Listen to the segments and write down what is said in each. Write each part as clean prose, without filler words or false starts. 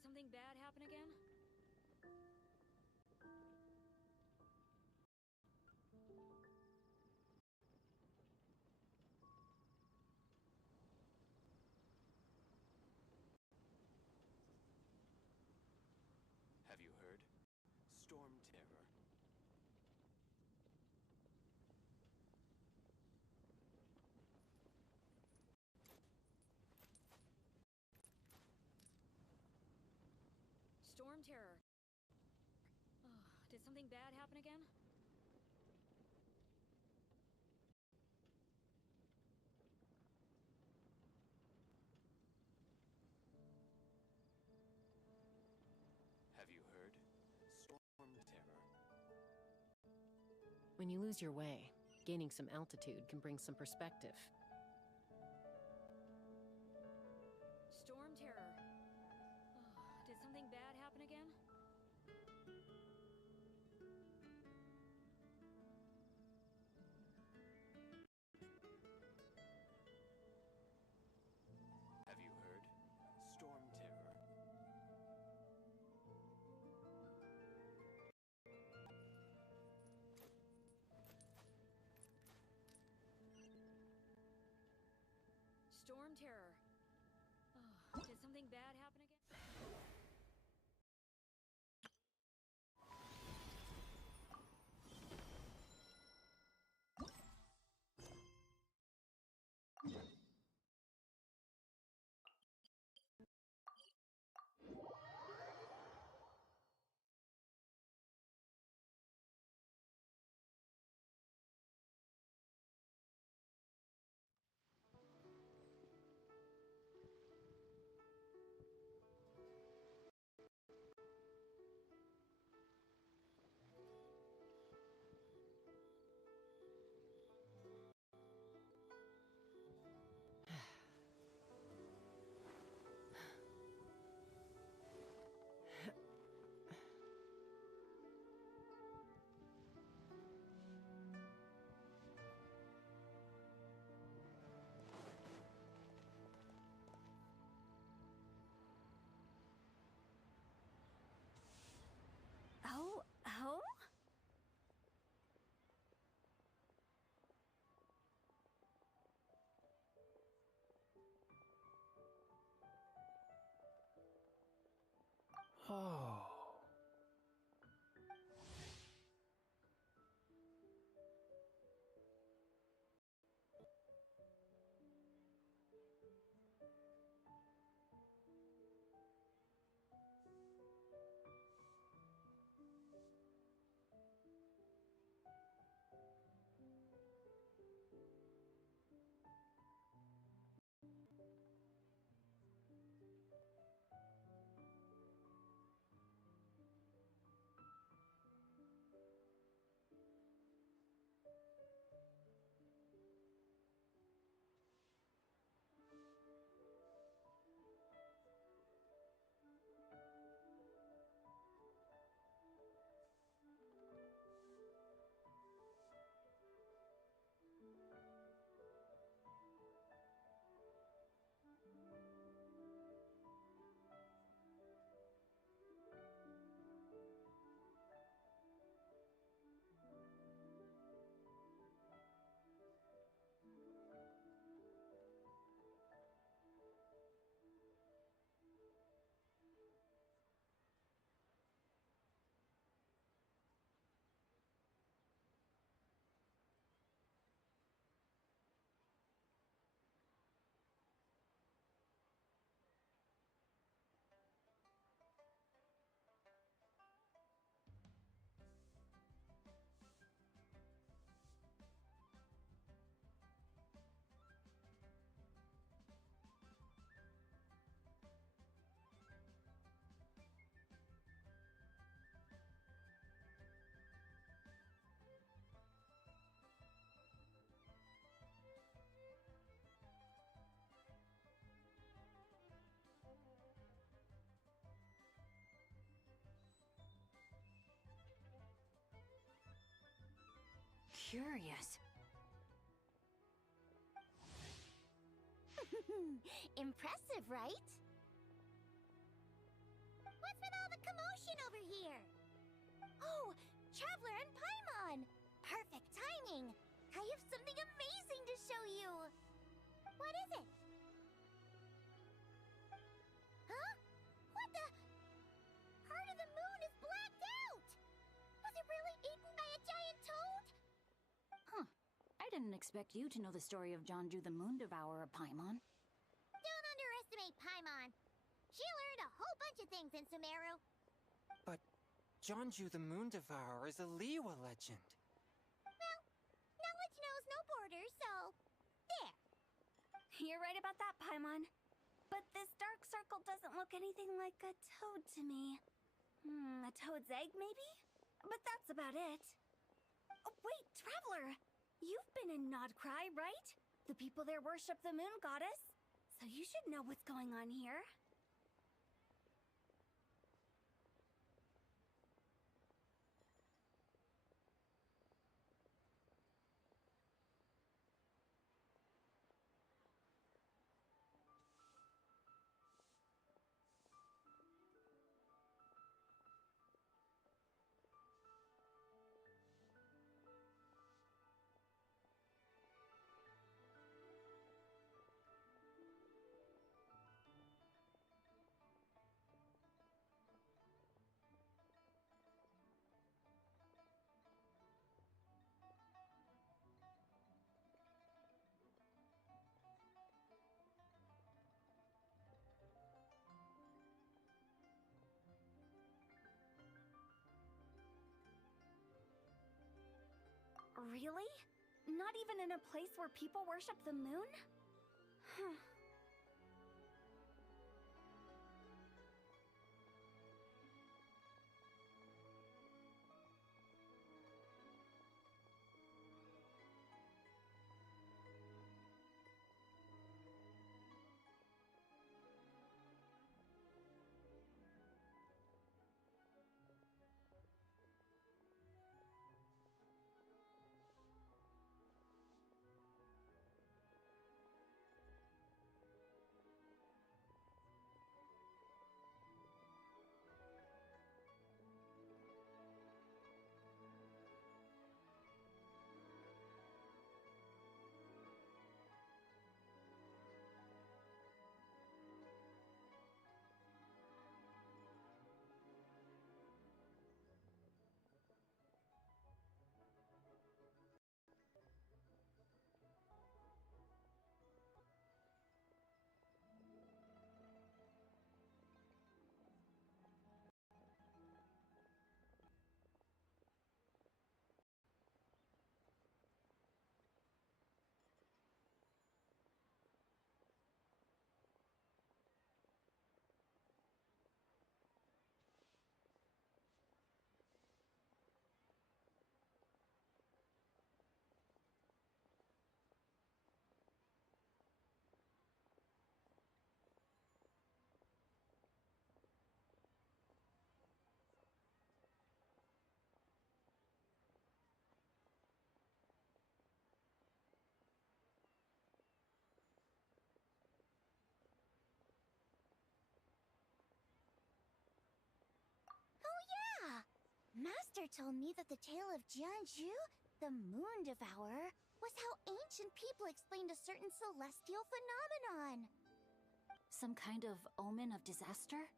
did something bad happen again? Have you heard? Storm terror. Storm terror. Oh, did something bad happen again? Have you heard? Storm terror. When you lose your way, gaining some altitude can bring some perspective. Storm terror. Oh, did something bad happen again? Have you heard? Storm terror. Storm terror. Oh, did something bad happen again? Oh, oh? Oh. Curious. Impressive, right? What's with all the commotion over here? Oh, Traveler and Paimon! Perfect timing! I have something amazing to show you! What is it? Huh? What the? Part of the moon is blacked out! Was it really eaten by a giant toad? Huh. I didn't expect you to know the story of Jonju the Moon Devourer, Paimon. Don't underestimate Paimon. She learned a whole bunch of things in Sumeru. But Jonju the Moon Devourer is a Liyue legend. Well, knowledge knows no borders, so... there. You're right about that, Paimon. But this dark circle doesn't look anything like a toad to me. A toad's egg, maybe? But that's about it. Oh, wait, Traveler! You've been in Nodcry, right? The people there worship the moon goddess. So you should know what's going on here. Really? Not even in a place where people worship the moon? Master told me that the tale of Jianzhu, the Moon Devourer, was how ancient people explained a certain celestial phenomenon. Some kind of omen of disaster?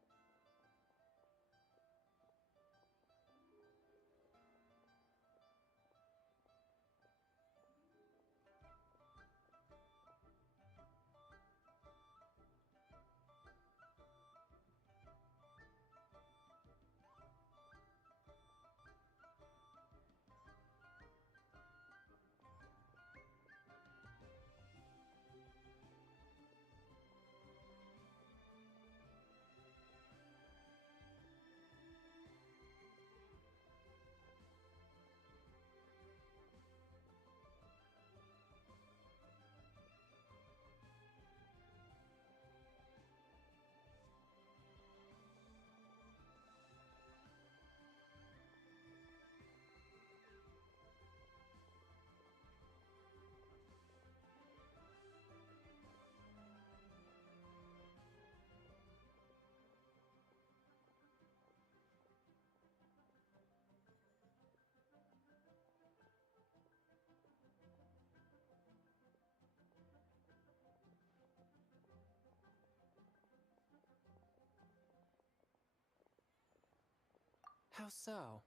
How so?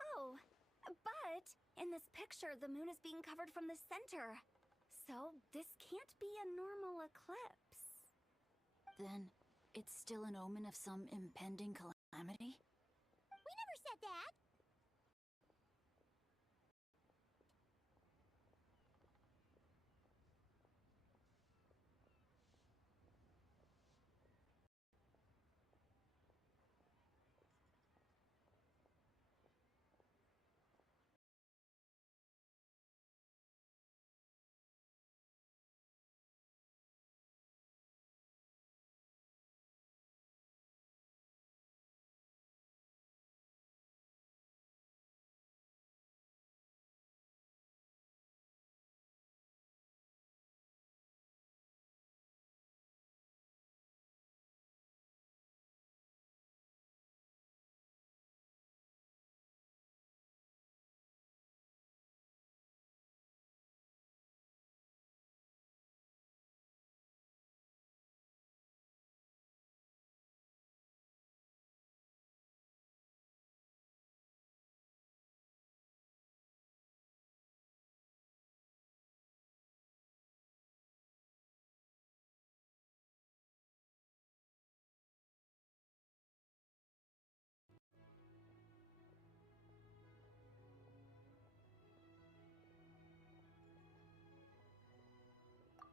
Oh, but in this picture, the moon is being covered from the center. So this can't be a normal eclipse. Then, it's still an omen of some impending calamity? We never said that!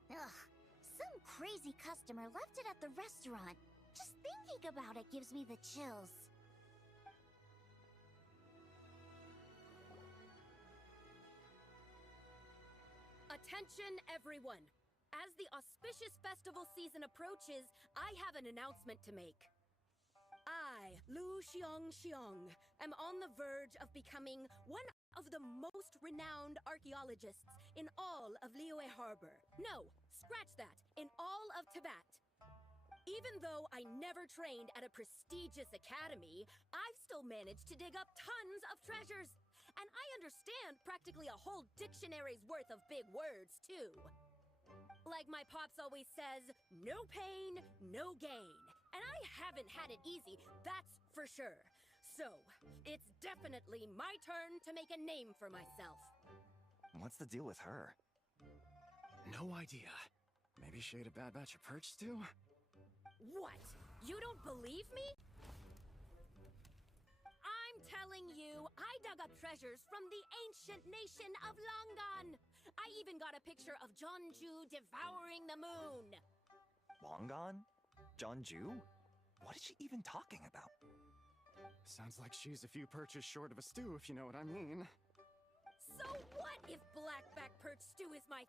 Ugh, some crazy customer left it at the restaurant. Just thinking about it gives me the chills. Attention, everyone! As the auspicious festival season approaches, I have an announcement to make. I, Lu Xiong, am on the verge of becoming one of the most renowned archaeologists in all of Liyue Harbor. No, scratch that, in all of Teyvat. Even though I never trained at a prestigious academy, I've still managed to dig up tons of treasures. And I understand practically a whole dictionary's worth of big words, too. Like my pops always says, no pain, no gain. And I haven't had it easy, that's for sure. So, it's definitely my turn to make a name for myself. What's the deal with her? No idea. Maybe she ate a bad batch of perch stew? What? You don't believe me? I'm telling you, I dug up treasures from the ancient nation of Longan. I even got a picture of Jeonju devouring the moon. Longan? Jeonju? What is she even talking about? Sounds like she's a few perches short of a stew, if you know what I mean. So what if blackback perch stew is my...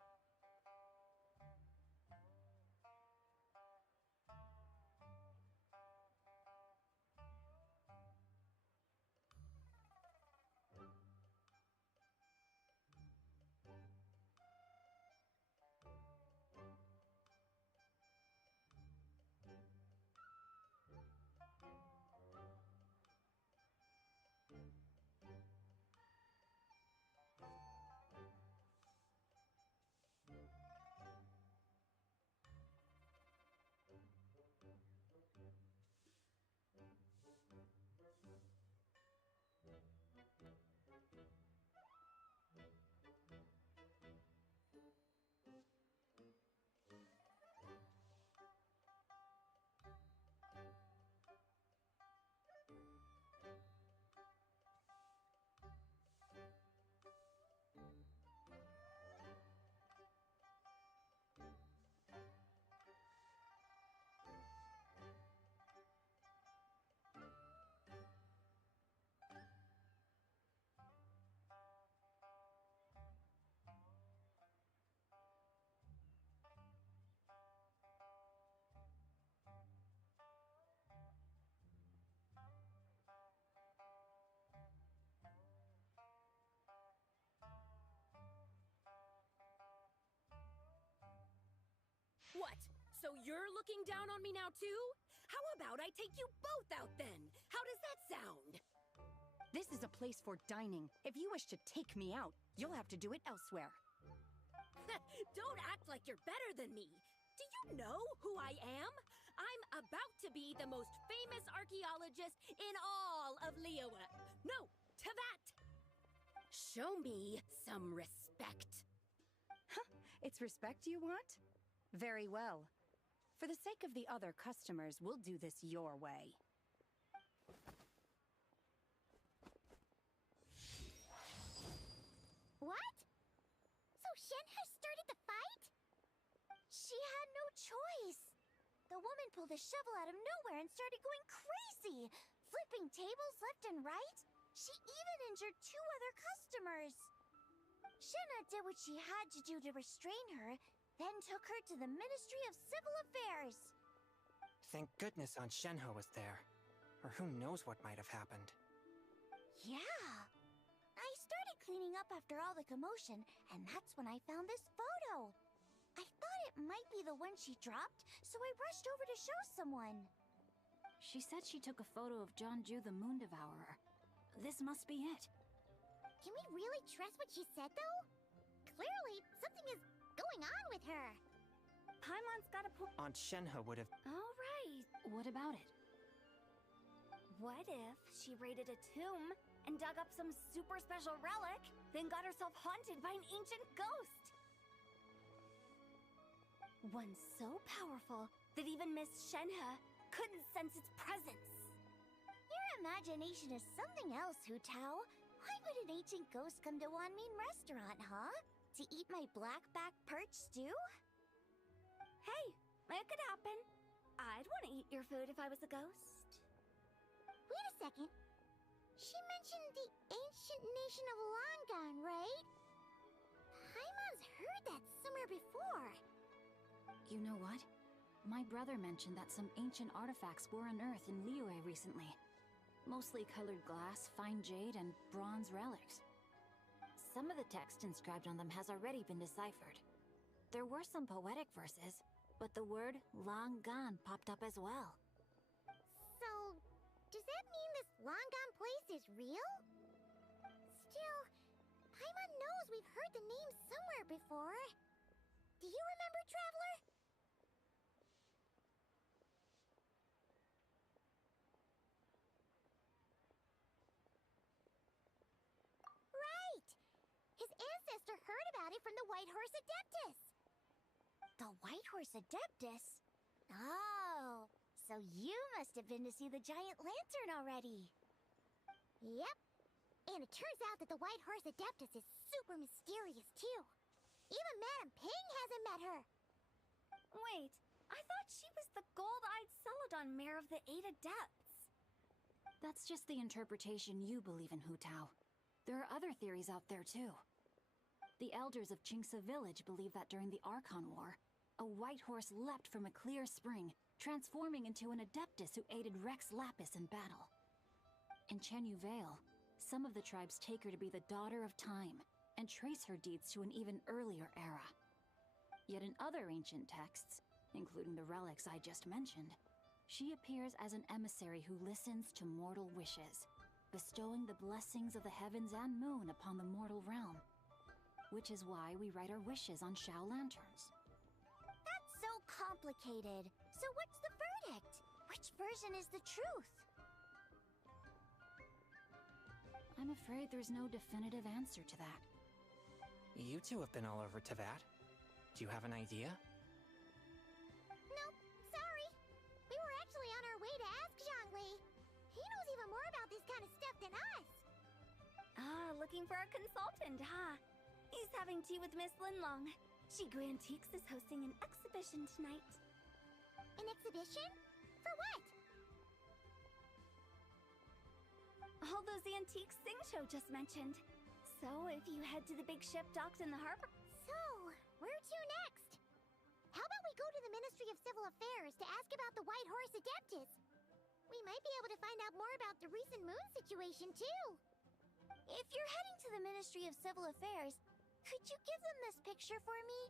What? So you're looking down on me now too? How about I take you both out then? How does that sound? This is a place for dining. If you wish to take me out, you'll have to do it elsewhere. Don't act like you're better than me. Do you know who I am? I'm about to be the most famous archaeologist in all of Liyue. No, Teyvat! Show me some respect. It's respect you want? Very well. For the sake of the other customers, we'll do this your way. What? So Shen has started the fight? She had no choice. The woman pulled a shovel out of nowhere and started going crazy, flipping tables left and right. She even injured 2 other customers. Shenna did what she had to do to restrain her, then took her to the Ministry of Civil Affairs. Thank goodness Aunt Shenhe was there. Or who knows what might have happened. Yeah. I started cleaning up after all the commotion, and that's when I found this photo. I thought it might be the one she dropped, so I rushed over to show someone. She said she took a photo of Jeonju the Moon Devourer. This must be it. Can we really trust what she said, though? Clearly, something is going on with her. Paimon's got a point. Aunt Shenhe would have... All right. What about it? What if she raided a tomb and dug up some super special relic, then got herself haunted by an ancient ghost? One so powerful that even Miss Shenhe couldn't sense its presence. Your imagination is something else, Hu Tao. Why would an ancient ghost come to Wanmin restaurant, huh? To eat my black-back perch stew? Hey, it could happen. I'd want to eat your food if I was a ghost. Wait a second. She mentioned the ancient nation of Longan, right? Paimon's heard that somewhere before. You know what? My brother mentioned that some ancient artifacts were unearthed in Liyue recently. Mostly colored glass, fine jade, and bronze relics. Some of the text inscribed on them has already been deciphered. There were some poetic verses, but the word Longan popped up as well. So, does that mean this Longan place is real? Still, Paimon knows we've heard the name somewhere before. Do you remember, Traveler? Right! His ancestor heard about it from the White Horse Adeptus. The White Horse Adeptus? Oh, so you must have been to see the giant lantern already. Yep. And it turns out that the White Horse Adeptus is super mysterious, too. Even Madame Ping hasn't met her. Wait, I thought she was the gold-eyed Celadon mare of the 8 Adepts. That's just the interpretation you believe in, Hu Tao. There are other theories out there, too. The elders of Qingce village believe that during the Archon War, a white horse leapt from a clear spring, transforming into an Adeptus who aided Rex Lapis in battle. In Chenyu Vale, some of the tribes take her to be the daughter of time, and trace her deeds to an even earlier era. Yet in other ancient texts, including the relics I just mentioned, she appears as an emissary who listens to mortal wishes, bestowing the blessings of the heavens and moon upon the mortal realm. Which is why we write our wishes on Shao lanterns. That's so complicated. So what's the verdict? Which version is the truth? I'm afraid there's no definitive answer to that. You two have been all over Teyvat. Do you have an idea? Nope, sorry. We were actually on our way to ask Zhongli. He knows even more about this kind of stuff than us. Ah, looking for a consultant, huh? He's having tea with Miss Linlong. Shigu Antiques is hosting an exhibition tonight. An exhibition? For what? All those antiques Sing Show just mentioned. So, if you head to the big ship docked in the harbor... So, where to next? How about we go to the Ministry of Civil Affairs to ask about the White Horse Adeptus? We might be able to find out more about the recent moon situation, too. If you're heading to the Ministry of Civil Affairs, could you give them this picture for me?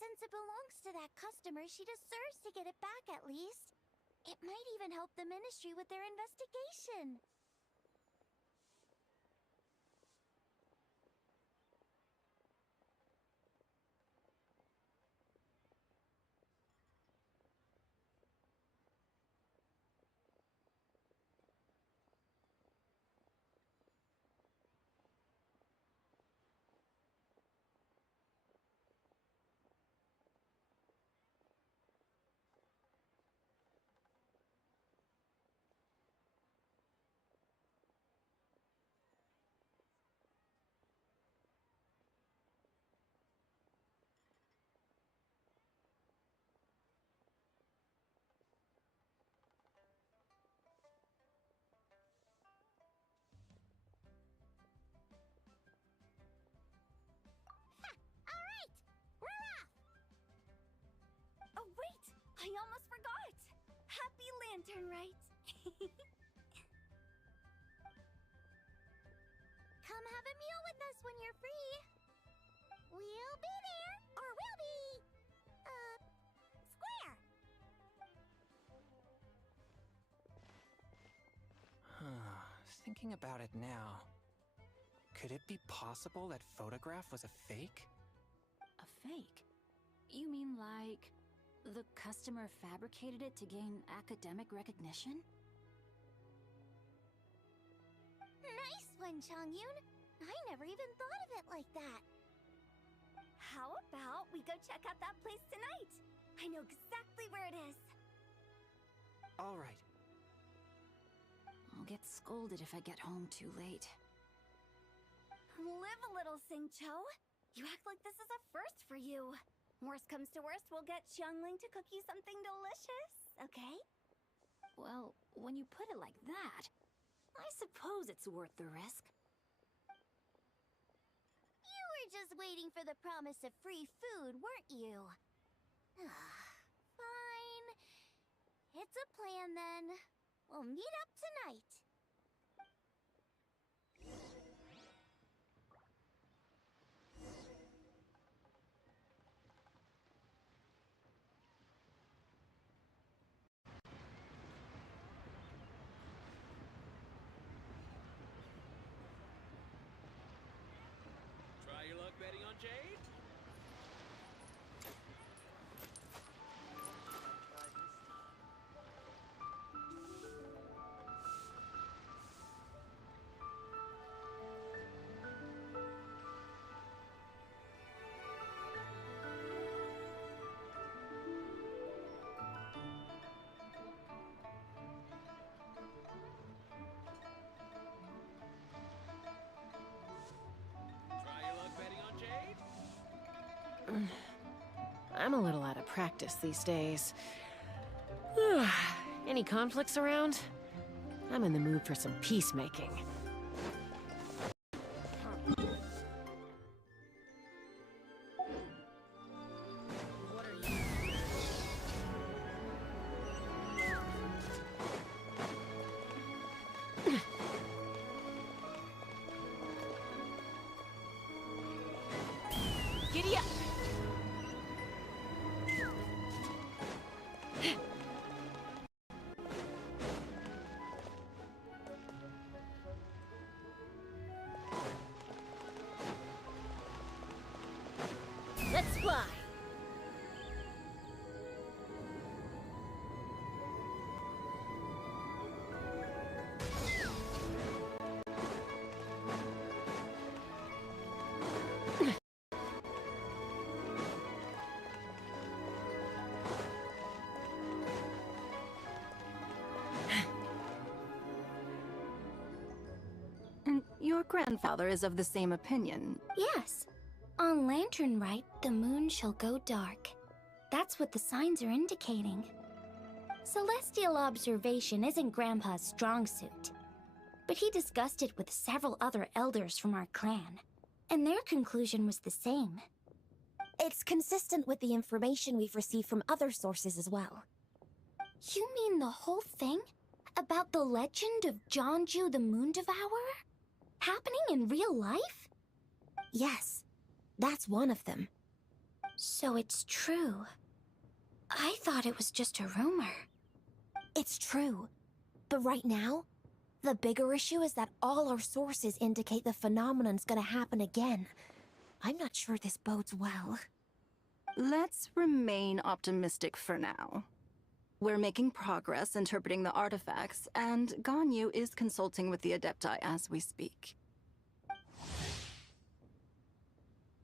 Since it belongs to that customer, she deserves to get it back at least. It might even help the Ministry with their investigation. lantern, right? Come have a meal with us when you're free. We'll be there, or we'll be, square. Thinking about it now, could it be possible that photograph was a fake? A fake? You mean like the customer fabricated it to gain academic recognition? Nice one, Chongyun. I never even thought of it like that. How about we go check out that place tonight? I know exactly where it is. All right. I'll get scolded if I get home too late. Live a little, Singcho. You act like this is a first for you. Worst comes to worst, we'll get Xiangling to cook you something delicious, okay? Well, when you put it like that, I suppose it's worth the risk. You were just waiting for the promise of free food, weren't you? Fine. It's a plan then. We'll meet up tonight. Try your luck betting on Jade? Try your luck betting on Jade? I'm a little out of practice these days. Any conflicts around? I'm in the mood for some peacemaking. Giddy up! Let's fly! And your grandfather is of the same opinion. Yes. On Lantern Rite, the moon shall go dark. That's what the signs are indicating. Celestial observation isn't Grandpa's strong suit. But he discussed it with several other elders from our clan, and their conclusion was the same. It's consistent with the information we've received from other sources as well. You mean the whole thing? About the legend of Jeonju the Moon Devourer? Happening in real life? Yes, that's one of them. So it's true. I thought it was just a rumor. It's true. But right now, the bigger issue is that all our sources indicate the phenomenon's gonna happen again. I'm not sure this bodes well. Let's remain optimistic for now. We're making progress interpreting the artifacts, and Ganyu is consulting with the Adepti as we speak.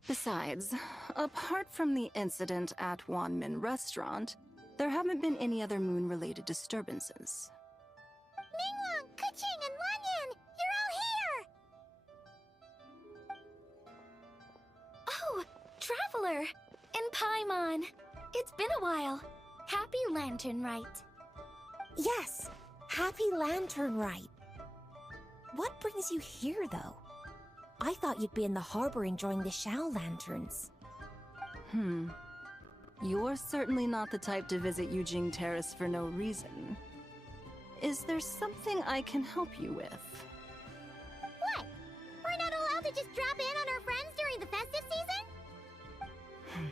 Besides, apart from the incident at Wanmin Restaurant, there haven't been any other moon-related disturbances. Mingwang, Keqing, and Lanyan! You're all here! Oh, Traveler! And Paimon! It's been a while. Happy Lantern Rite. Yes, Happy Lantern Rite. What brings you here, though? I thought you'd be in the harbor enjoying the Shao lanterns. You're certainly not the type to visit Yujing Terrace for no reason. Is there something I can help you with? What? We're not allowed to just drop in on our friends during the festive season?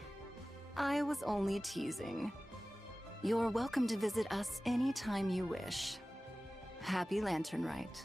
I was only teasing. You're welcome to visit us anytime you wish. Happy Lantern Rite.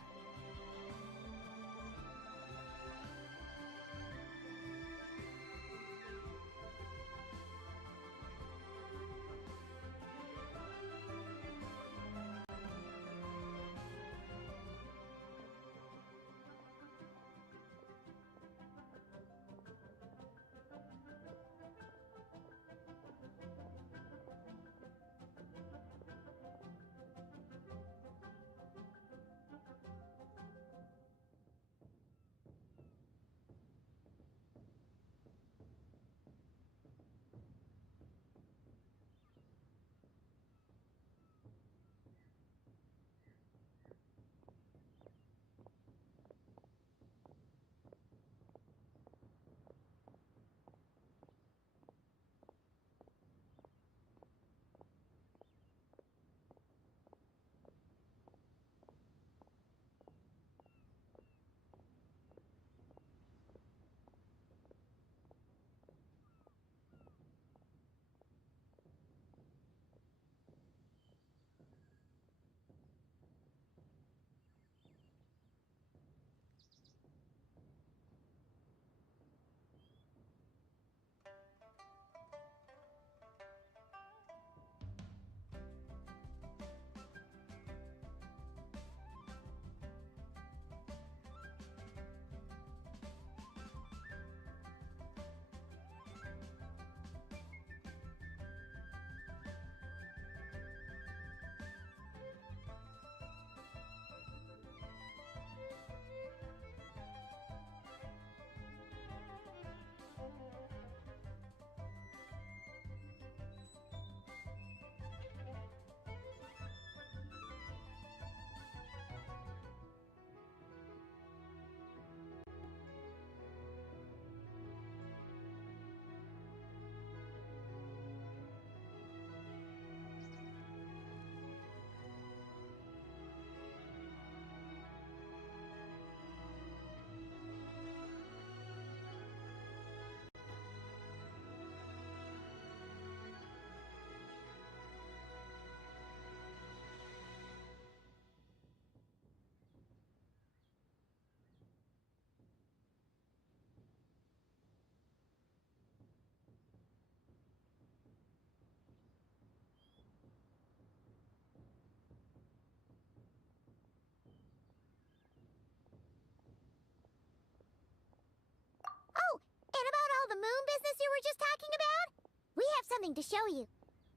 Oh, and about all the moon business you were just talking about? We have something to show you.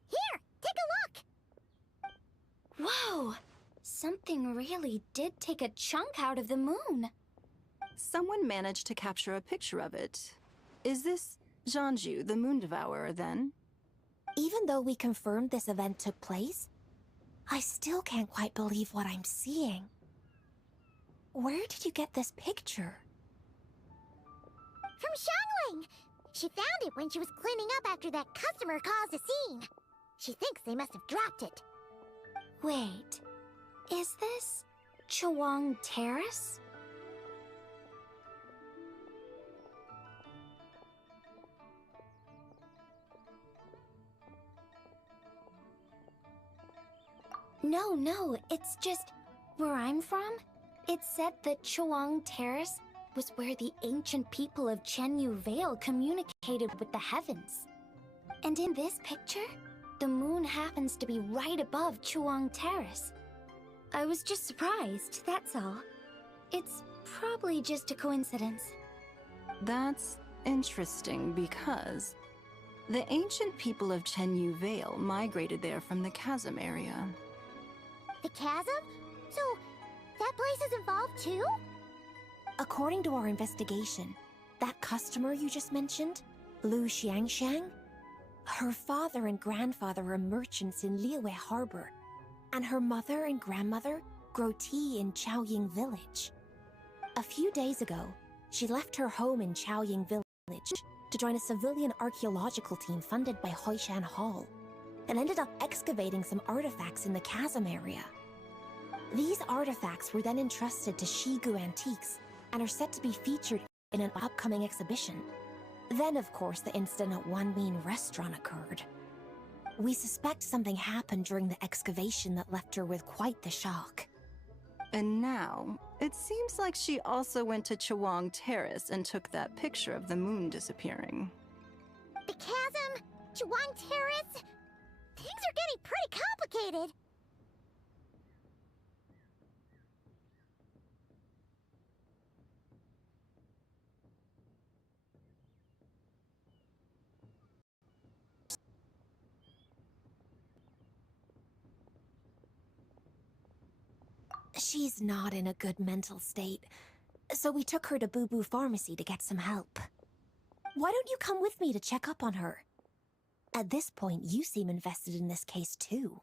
Here, take a look! Whoa! Something really did take a chunk out of the moon. Someone managed to capture a picture of it. Is this Zhanju, the Moon Devourer, then? Even though we confirmed this event took place, I still can't quite believe what I'm seeing. Where did you get this picture? From Xiangling! She found it when she was cleaning up after that customer caused a scene. She thinks they must have dropped it. Wait, is this Chawang Terrace? No, it's just where I'm from. It said that Chawang Terrace was where the ancient people of Chenyu Vale communicated with the heavens. And in this picture, the moon happens to be right above Chawang Terrace. I was just surprised, that's all. It's probably just a coincidence. That's interesting because the ancient people of Chenyu Vale migrated there from the chasm area. The chasm? So, that place is involved too? According to our investigation, that customer you just mentioned, Lu Xiangxiang, her father and grandfather are merchants in Liyue Harbor, and her mother and grandmother grow tea in Chaoying Village. A few days ago, she left her home in Chaoying Village to join a civilian archaeological team funded by Hoishan Hall, and ended up excavating some artifacts in the chasm area. These artifacts were then entrusted to Shigu Antiques and are set to be featured in an upcoming exhibition. Then, of course, the incident at Wanmin restaurant occurred. We suspect something happened during the excavation that left her with quite the shock. And now, it seems like she also went to Chawang Terrace and took that picture of the moon disappearing. The chasm, Chawang Terrace. Things are getting pretty complicated. She's not in a good mental state, so we took her to Boo Boo Pharmacy to get some help. Why don't you come with me to check up on her? At this point, you seem invested in this case too.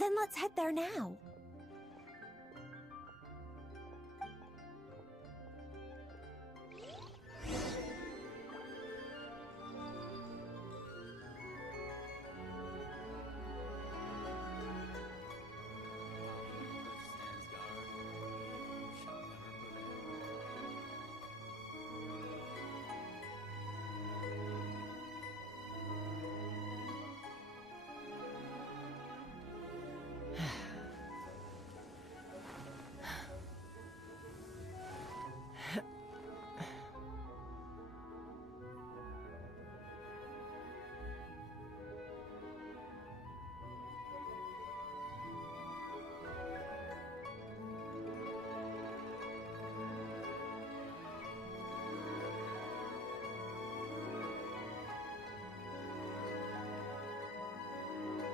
Then let's head there now.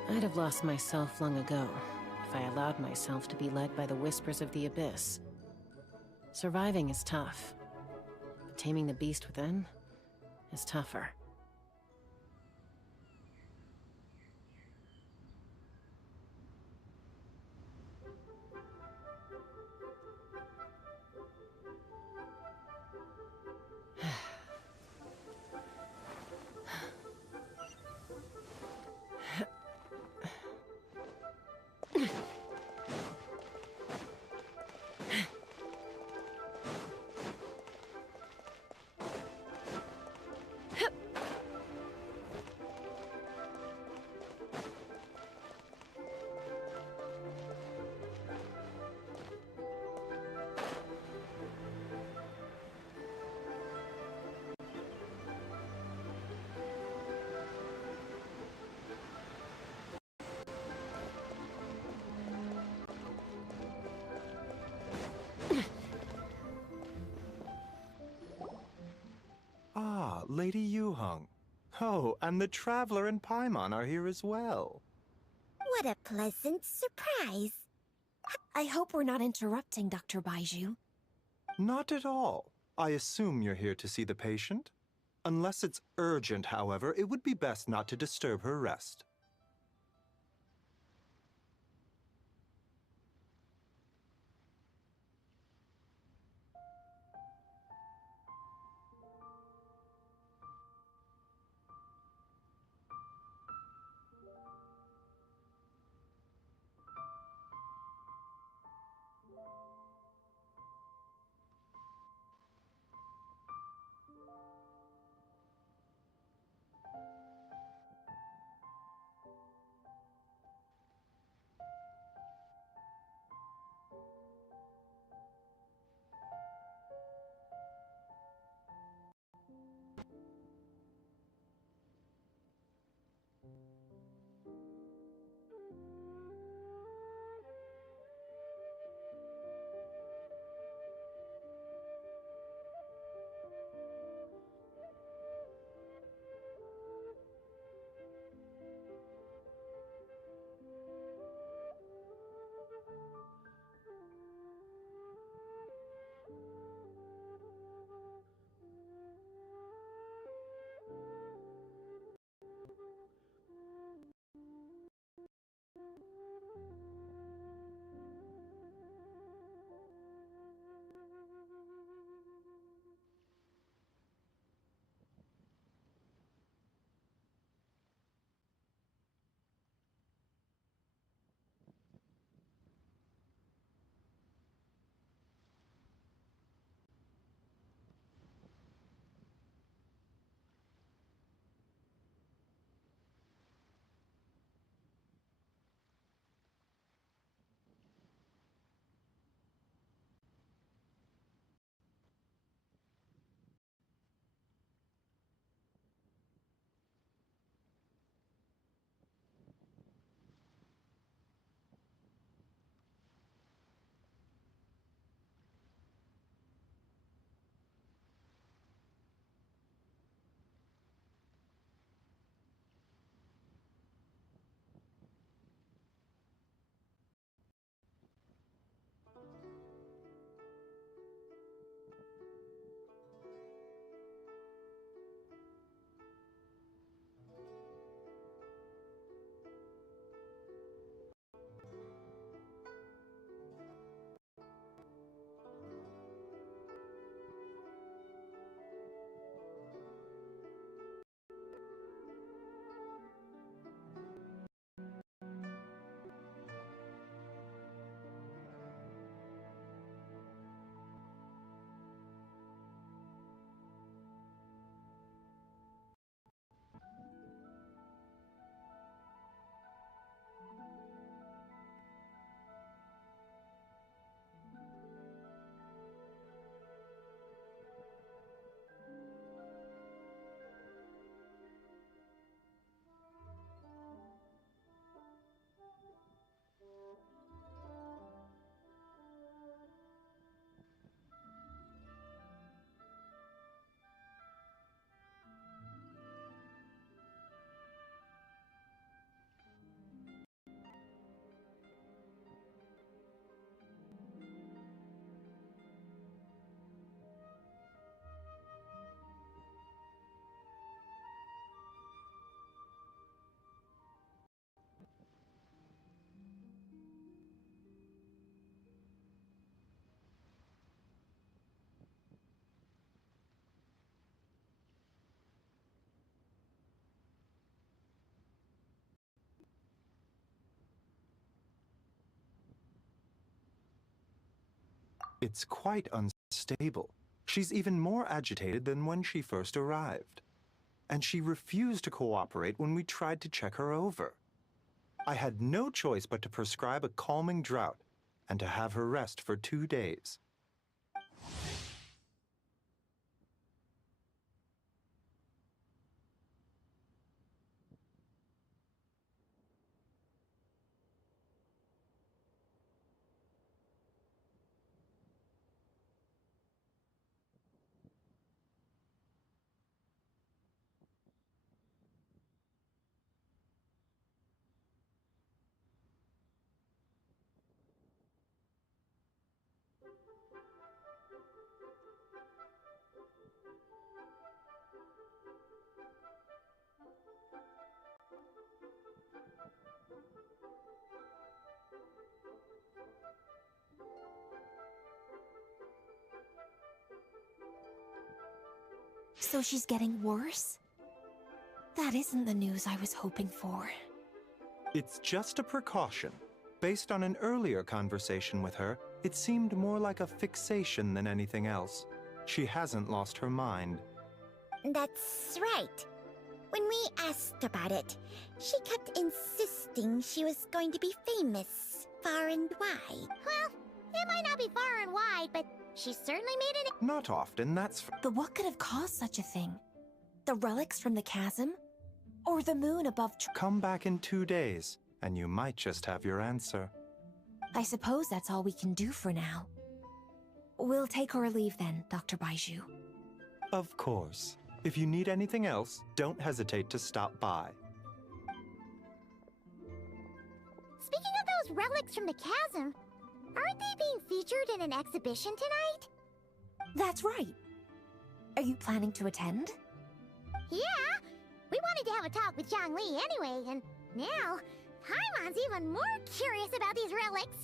I'd have lost myself long ago if I allowed myself to be led by the whispers of the abyss. Surviving is tough, but taming the beast within is tougher. Ah, Lady Yuheng. Oh, and the Traveler and Paimon are here as well. What a pleasant surprise. I hope we're not interrupting, Dr. Baiju. Not at all. I assume you're here to see the patient? Unless it's urgent, however, it would be best not to disturb her rest. It's quite unstable. She's even more agitated than when she first arrived. And she refused to cooperate when we tried to check her over. I had no choice but to prescribe a calming draught and to have her rest for 2 days. So she's getting worse? That isn't the news I was hoping for. It's just a precaution. Based on an earlier conversation with her, it seemed more like a fixation than anything else. She hasn't lost her mind. That's right. When we asked about it, she kept insisting she was going to be famous, far and wide. Well, it might not be far and wide, but she certainly made it. Not often, that's... But what could have caused such a thing? The relics from the chasm? Or the moon above... Come back in 2 days, and you might just have your answer. I suppose that's all we can do for now. We'll take our leave then, Dr. Baiju. Of course. If you need anything else, don't hesitate to stop by. Speaking of those relics from the chasm, aren't they being featured in an exhibition tonight? That's right. Are you planning to attend? Yeah! We wanted to have a talk with Zhongli anyway, and now Paimon's even more curious about these relics.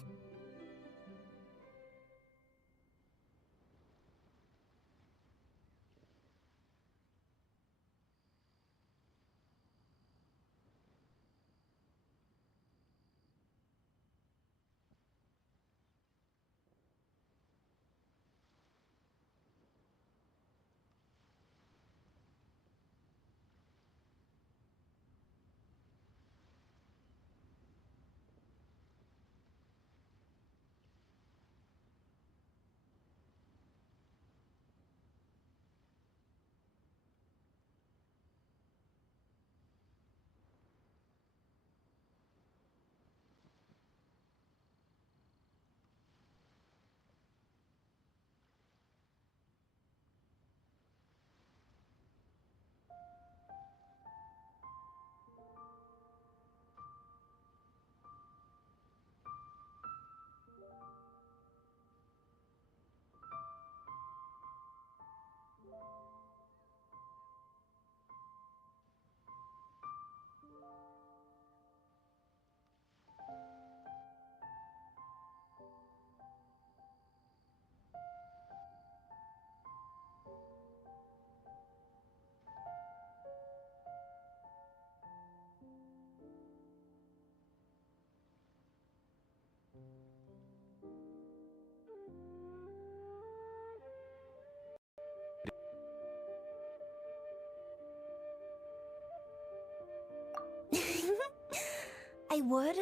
I would,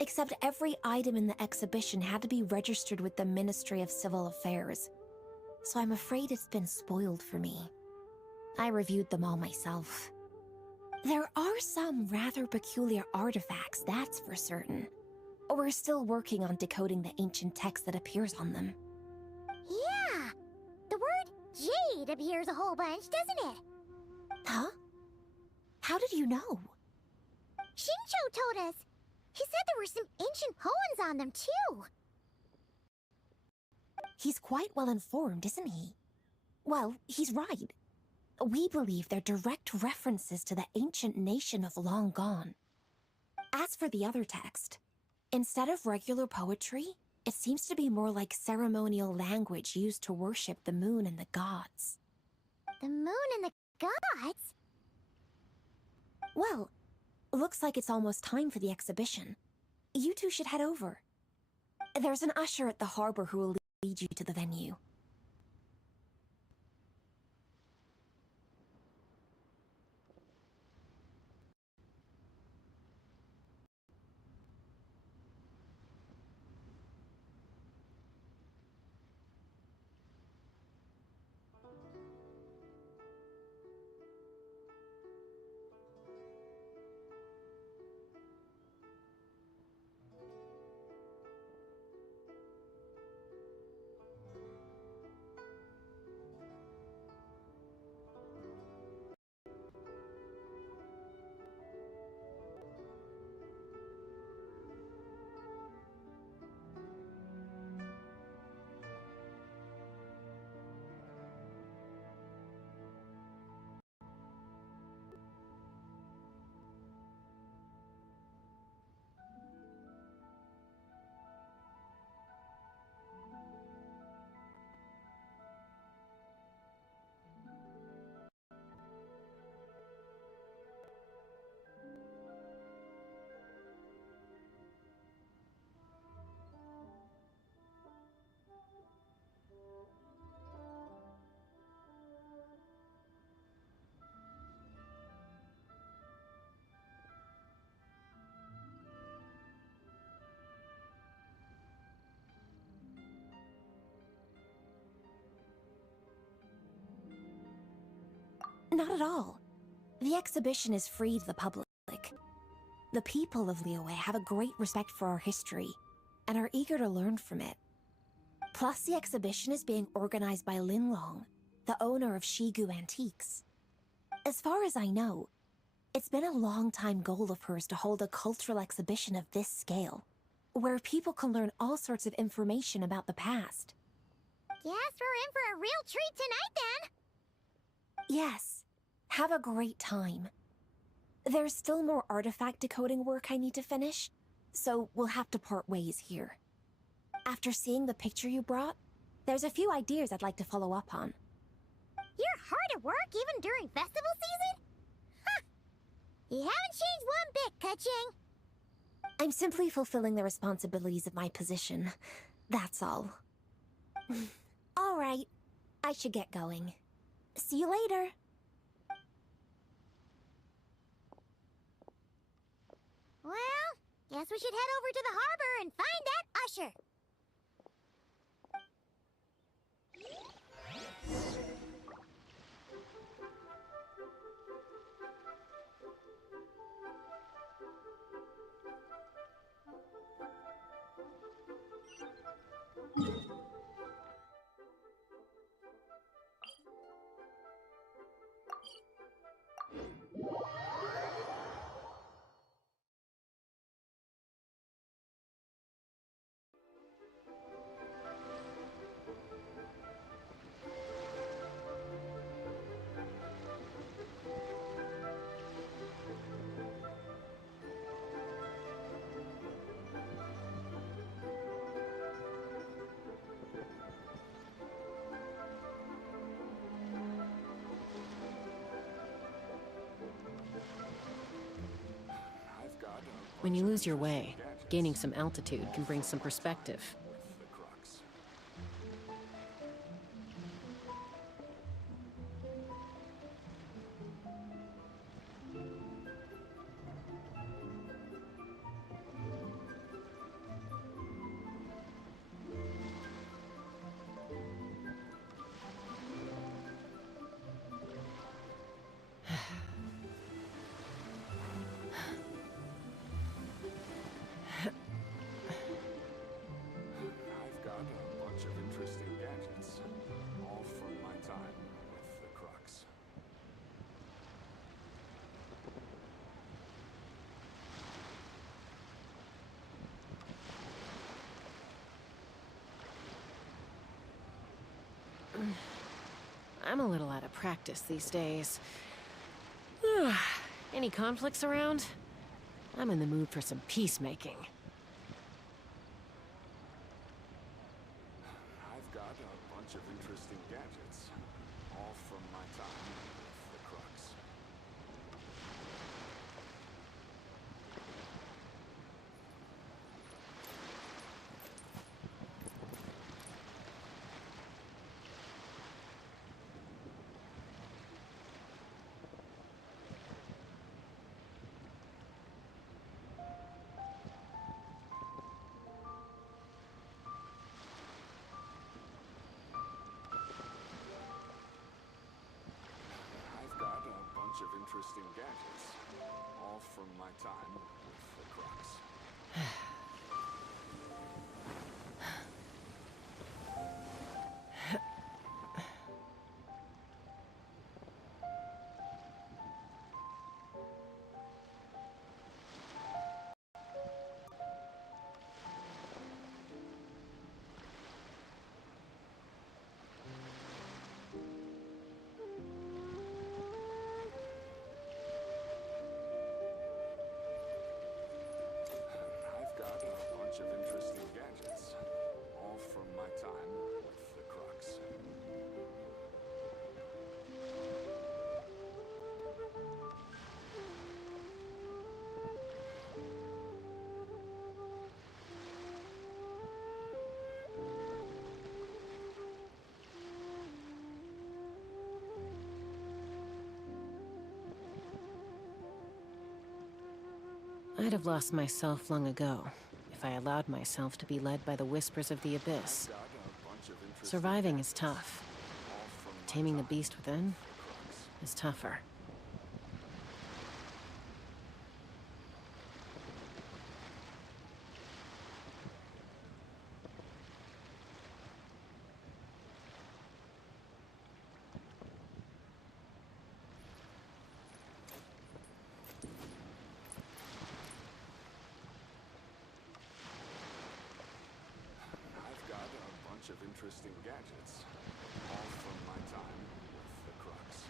except every item in the exhibition had to be registered with the Ministry of Civil Affairs, so I'm afraid it's been spoiled for me. I reviewed them all myself. There are some rather peculiar artifacts, that's for certain. We're still working on decoding the ancient text that appears on them. Yeah! The word jade appears a whole bunch, doesn't it? Huh? How did you know? Shincho told us. He said there were some ancient poems on them, too. He's quite well informed, isn't he? Well, he's right. We believe they're direct references to the ancient nation of long gone. As for the other text, instead of regular poetry, it seems to be more like ceremonial language used to worship the moon and the gods. The moon and the gods? Well, looks like it's almost time for the exhibition. You two should head over. There's an usher at the harbor who will lead you to the venue. Not at all. The exhibition is free to the public. The people of Liyue have a great respect for our history and are eager to learn from it. Plus, the exhibition is being organized by Linlong, the owner of Shigu Antiques. As far as I know, it's been a long-time goal of hers to hold a cultural exhibition of this scale, where people can learn all sorts of information about the past. Guess we're in for a real treat tonight, then! Yes. Have a great time. There's still more artifact decoding work I need to finish, so we'll have to part ways here. After seeing the picture you brought, there's a few ideas I'd like to follow up on. You're hard at work even during festival season? Huh! You haven't changed one bit, Ka-ching. I'm simply fulfilling the responsibilities of my position. That's all. All right. I should get going. See you later. Well, guess we should head over to the harbor and find that usher. When you lose your way, gaining some altitude can bring some perspective. I'm a little out of practice these days. Any conflicts around? I'm in the mood for some peacemaking. I've got a bunch of interesting gadgets, all from my time with the Crux. bunch of interesting gadgets, all from my time with the Crux. I've got a bunch of interesting gadgets, all from my time with the Crux. I'd have lost myself long ago if I allowed myself to be led by the whispers of the abyss. Got a bunch of interesting Surviving is gadgets, tough, all from but my taming the time beast within with the Crux. is tougher. I've got a bunch of interesting gadgets, all from my time with the Crux.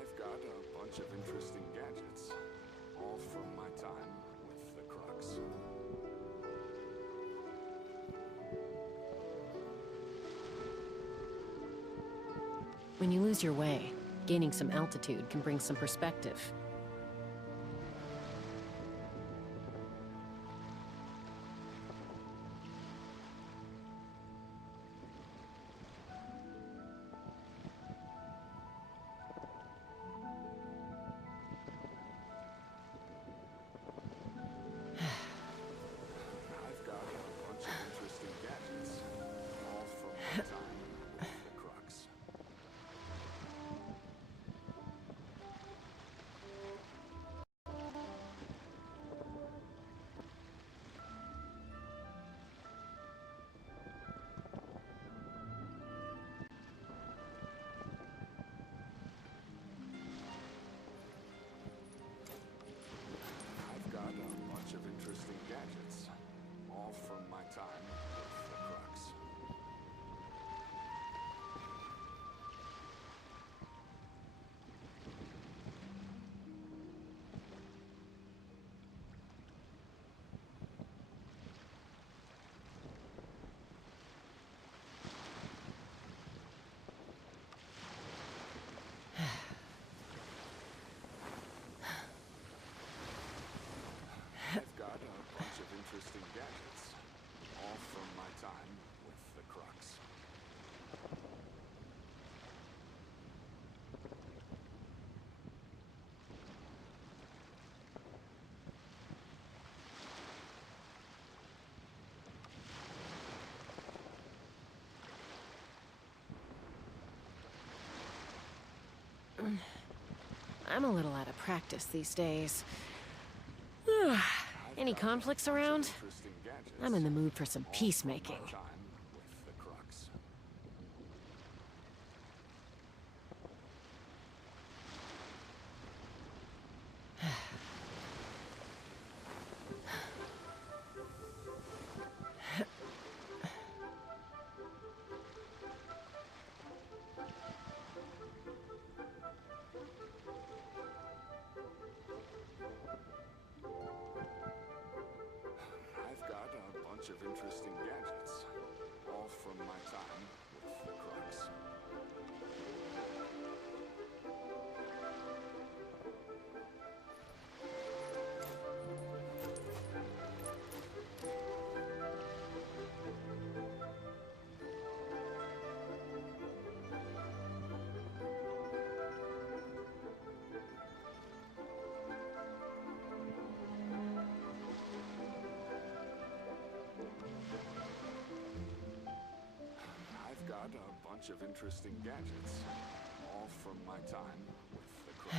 I've got a bunch of interesting gadgets, all from my time with the Crux. When you lose your way, gaining some altitude can bring some perspective. I've got a bunch of interesting gadgets, all from my time with the Crux. I've got a bunch of interesting gadgets, all from my time with the Crux. I've got a bunch of interesting gadgets, all from my time with the Crux. I'm a little out of practice these days. Any conflicts around? Interesting gadgets, I'm in the mood for some all from peacemaking. my time with the Crux. I've got a bunch of interesting gadgets, a bunch of interesting gadgets, all from my time with the Crux.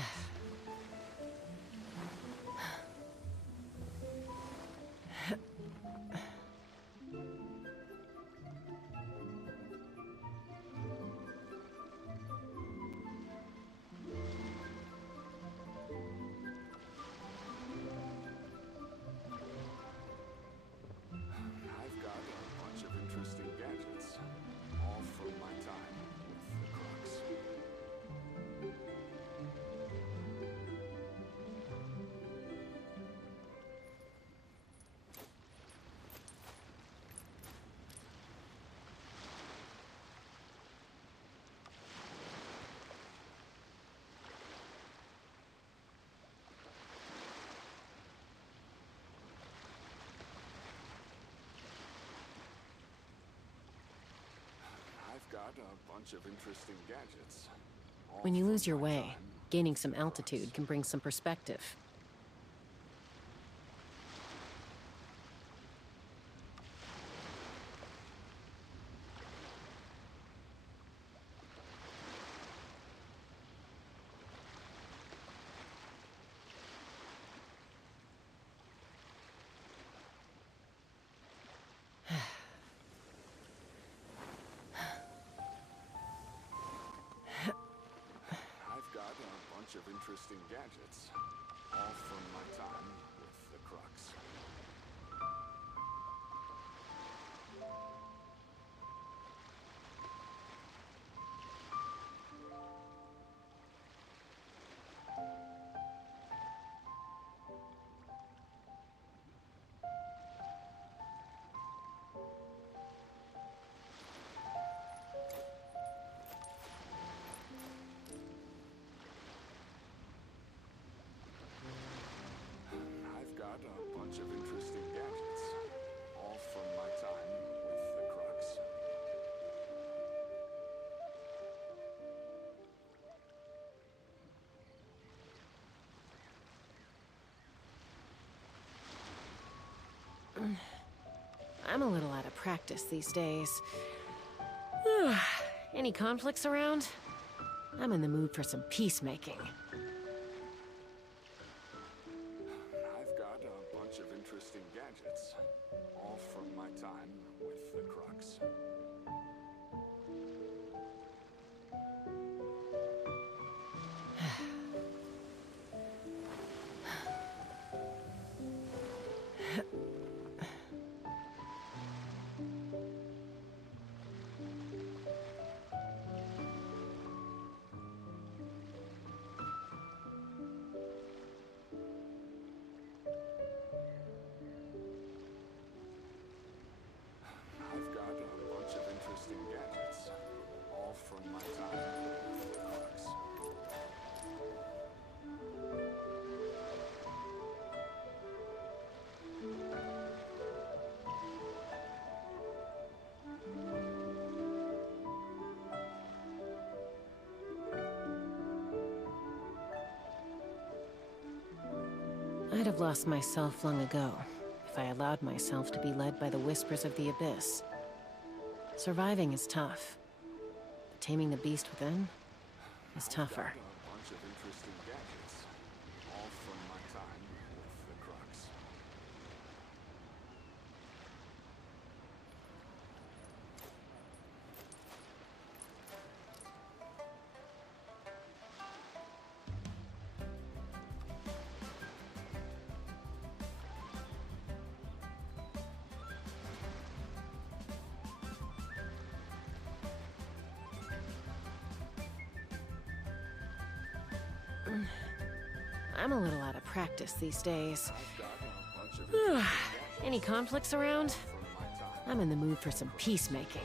I've got a bunch of interesting gadgets, all from my time with the Crux. I've got a bunch of interesting gadgets. all When you from lose your my way, time gaining with some the Crux. altitude can bring some perspective. I've got a bunch of interesting gadgets, all from my time with the Crux. I've got a bunch of interesting gadgets, all from my time with the Crux. I'm a little out of practice these days. Any conflicts around? I'm in the mood for some peacemaking. I've got a bunch of interesting gadgets, all from my time with the Crux. I've got a bunch of interesting gadgets, all from my time with the Crux. I'd have lost myself long ago if I allowed myself to be led by the whispers of the abyss. Surviving is tough, but taming the beast within is tougher. I've got a bunch of interesting gadgets, all from my time with the Crux. I'm a little out of practice these days. I've got a bunch of interesting gadgets, Any conflicts around? from my time. I'm in the mood for some peacemaking.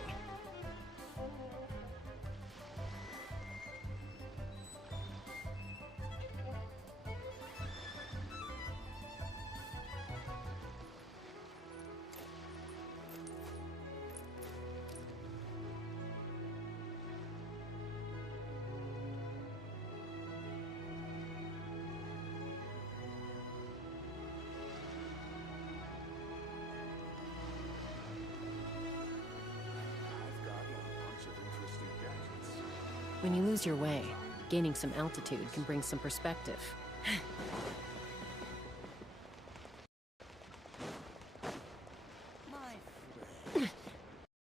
When you lose your way, gaining some altitude can bring some perspective. My friend,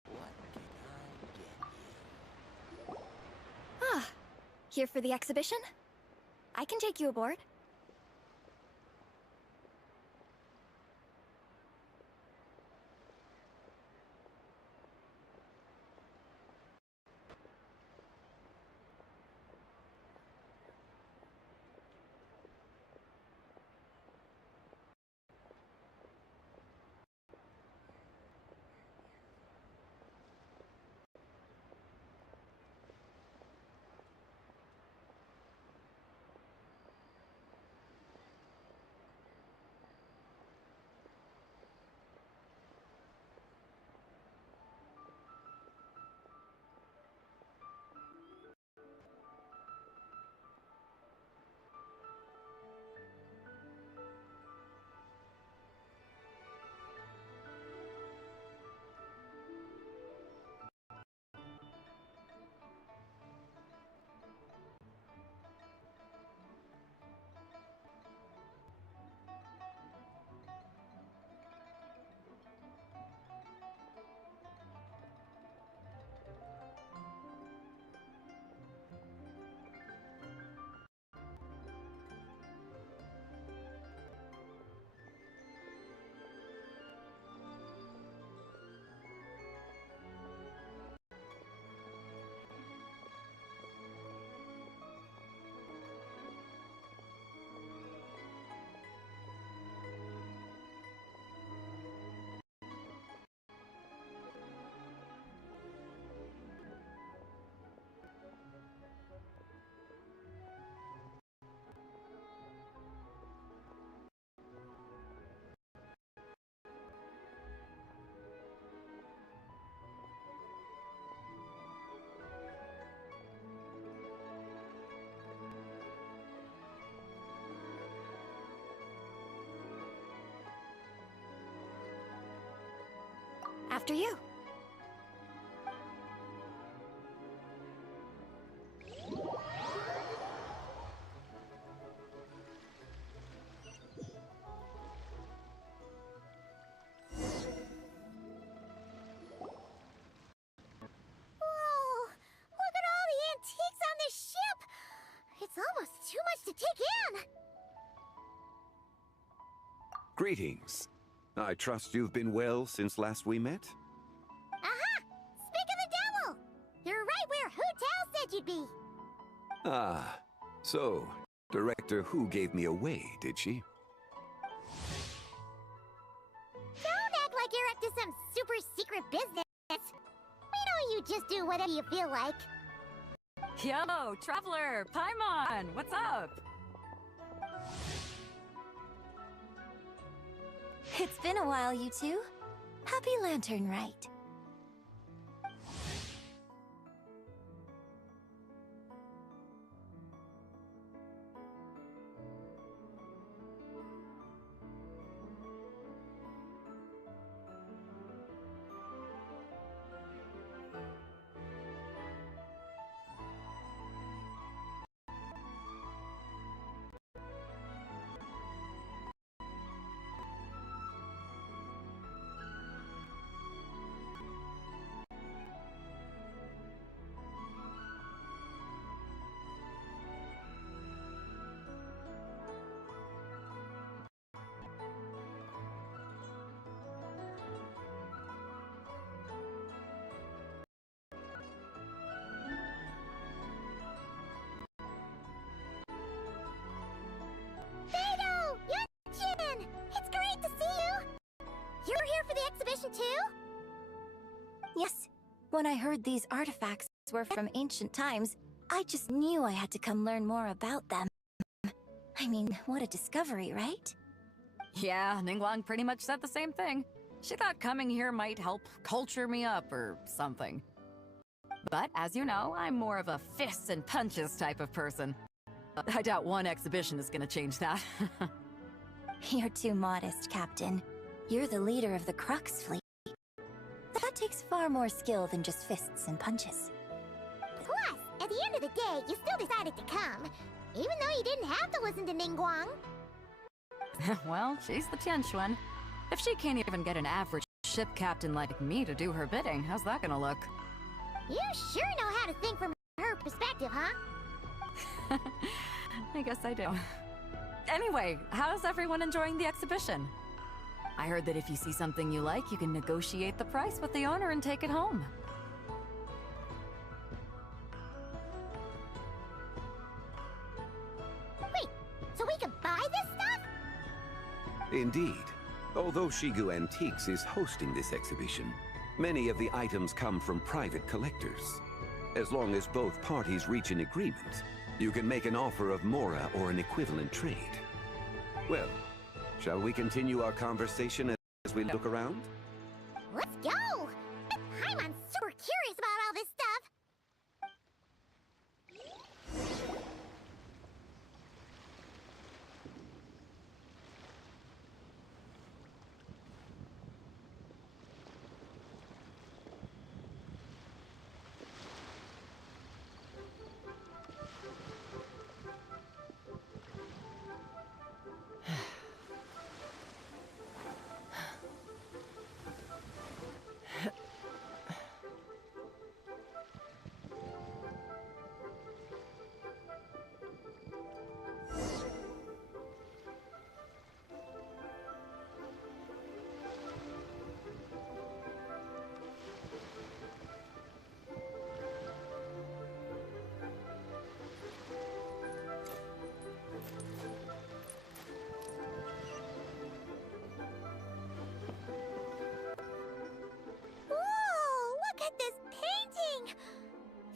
what can I get you? Ah, here for the exhibition? I can take you aboard. After you. Greetings. I trust you've been well since last we met? Aha! Speak of the devil! You're right where Hu Tao said you'd be. Ah, so Director Hu gave me away, did she? Don't act like you're up to some super secret business. We know you just do whatever you feel like. Yo, Traveler! Paimon! What's up? It's been a while, you two. Happy Lantern Rite. It's great to see you! You're here for the exhibition too? Yes. When I heard these artifacts were from ancient times, I just knew I had to come learn more about them. I mean, what a discovery, right? Yeah, Ningguang pretty much said the same thing. She thought coming here might help culture me up or something. But as you know, I'm more of a fists and punches type of person. I doubt one exhibition is gonna change that. You're too modest, Captain. You're the leader of the Crux fleet. That takes far more skill than just fists and punches. Plus, at the end of the day, you still decided to come, even though you didn't have to listen to Ningguang. Well, she's the Tianquan. If she can't even get an average ship captain like me to do her bidding, how's that gonna look? You sure know how to think from her perspective, huh? I guess I do. Anyway, how's everyone enjoying the exhibition? I heard that if you see something you like, you can negotiate the price with the owner and take it home. Wait, so we can buy this stuff? Indeed. Although Shigu Antiques is hosting this exhibition, many of the items come from private collectors. As long as both parties reach an agreement, you can make an offer of mora or an equivalent trade. Well, shall we continue our conversation as we look around? Let's go! I'm super curious about all this stuff.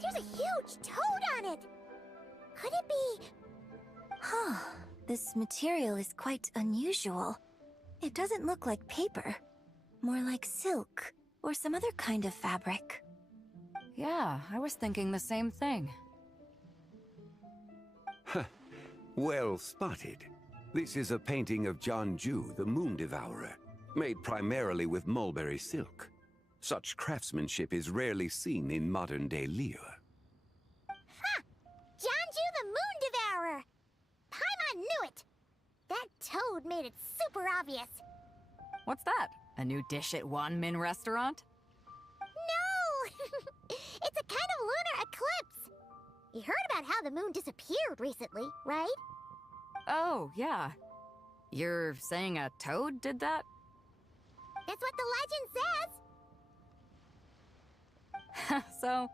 There's a huge toad on it! Could it be... Huh. This material is quite unusual. It doesn't look like paper. More like silk, or some other kind of fabric. Yeah, I was thinking the same thing. Well spotted. This is a painting of Jianju, the Moon Devourer, made primarily with mulberry silk. Such craftsmanship is rarely seen in modern-day Liyue. Ha! Jianju the Moon Devourer! Paimon knew it! That toad made it super obvious. What's that? A new dish at Min restaurant? No! It's a kind of lunar eclipse! You heard about how the moon disappeared recently, right? Oh, yeah. You're saying a toad did that? That's what the legend says! So,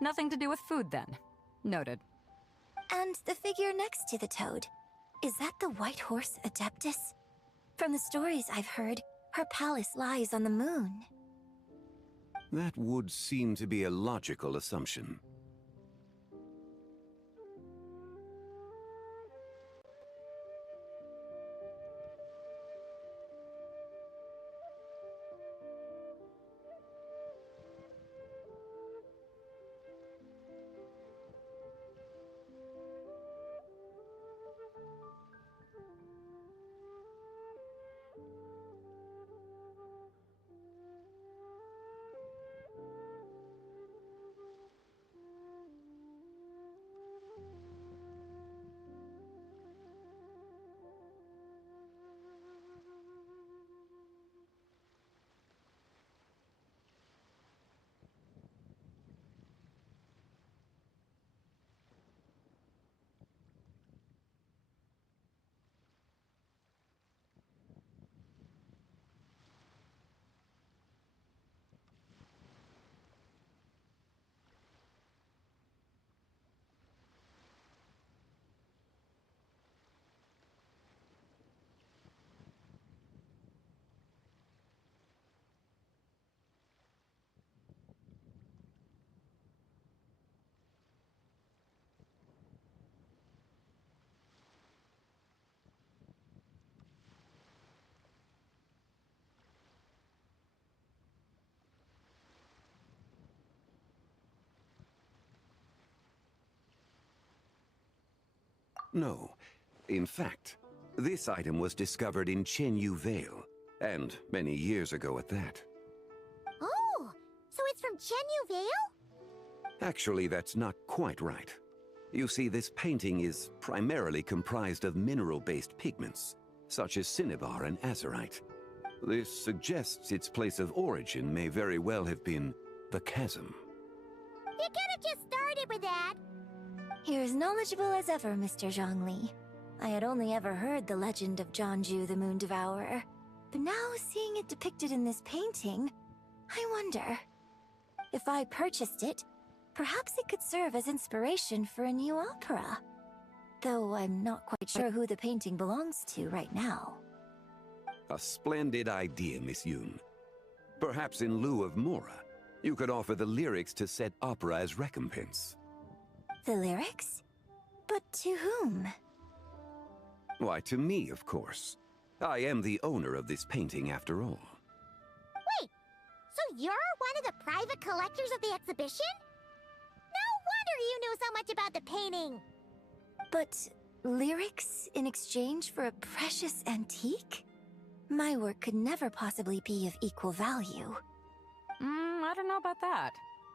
nothing to do with food then. Noted. And the figure next to the toad, is that the White Horse Adeptus? From the stories I've heard, her palace lies on the moon. That would seem to be a logical assumption. No. In fact, this item was discovered in Chenyu Vale, and many years ago at that. Oh, so it's from Chenyu Vale? Actually, that's not quite right. You see, this painting is primarily comprised of mineral-based pigments, such as cinnabar and azurite. This suggests its place of origin may very well have been the chasm. You could have just started with that. You're as knowledgeable as ever, Mr. Zhongli. I had only ever heard the legend of Jianzhu the Moon Devourer, but now seeing it depicted in this painting, I wonder. If I purchased it, perhaps it could serve as inspiration for a new opera. Though I'm not quite sure who the painting belongs to right now. A splendid idea, Miss Yoon. Perhaps in lieu of Mora, you could offer the lyrics to said opera as recompense. The lyrics? But to whom? Why, to me, of course. I am the owner of this painting, after all. Wait, so you're one of the private collectors of the exhibition? No wonder you knew so much about the painting. But lyrics in exchange for a precious antique? My work could never possibly be of equal value. I don't know about that.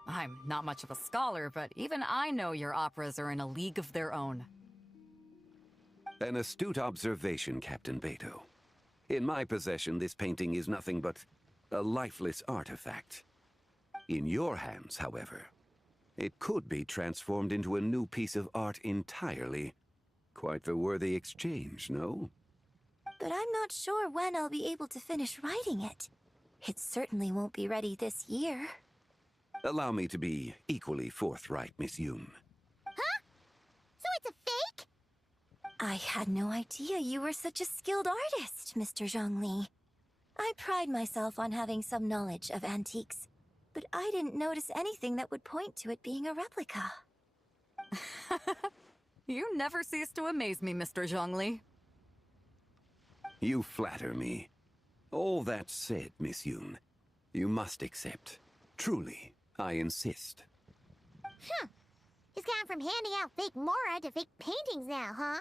I'm not much of a scholar, but even I know your operas are in a league of their own. An astute observation, Captain Beto. In my possession, this painting is nothing but a lifeless artifact. In your hands, however, it could be transformed into a new piece of art entirely. Quite the worthy exchange, no? But I'm not sure when I'll be able to finish writing it. It certainly won't be ready this year. Allow me to be equally forthright, Miss Yoon. Huh? So it's a fake? I had no idea you were such a skilled artist, Mr. Zhongli. I pride myself on having some knowledge of antiques, but I didn't notice anything that would point to it being a replica. You never cease to amaze me, Mr. Zhongli. You flatter me. All that said, Miss Yoon, you must accept. Truly, I insist. Huh. He's gone from handing out fake Mora to fake paintings now, huh?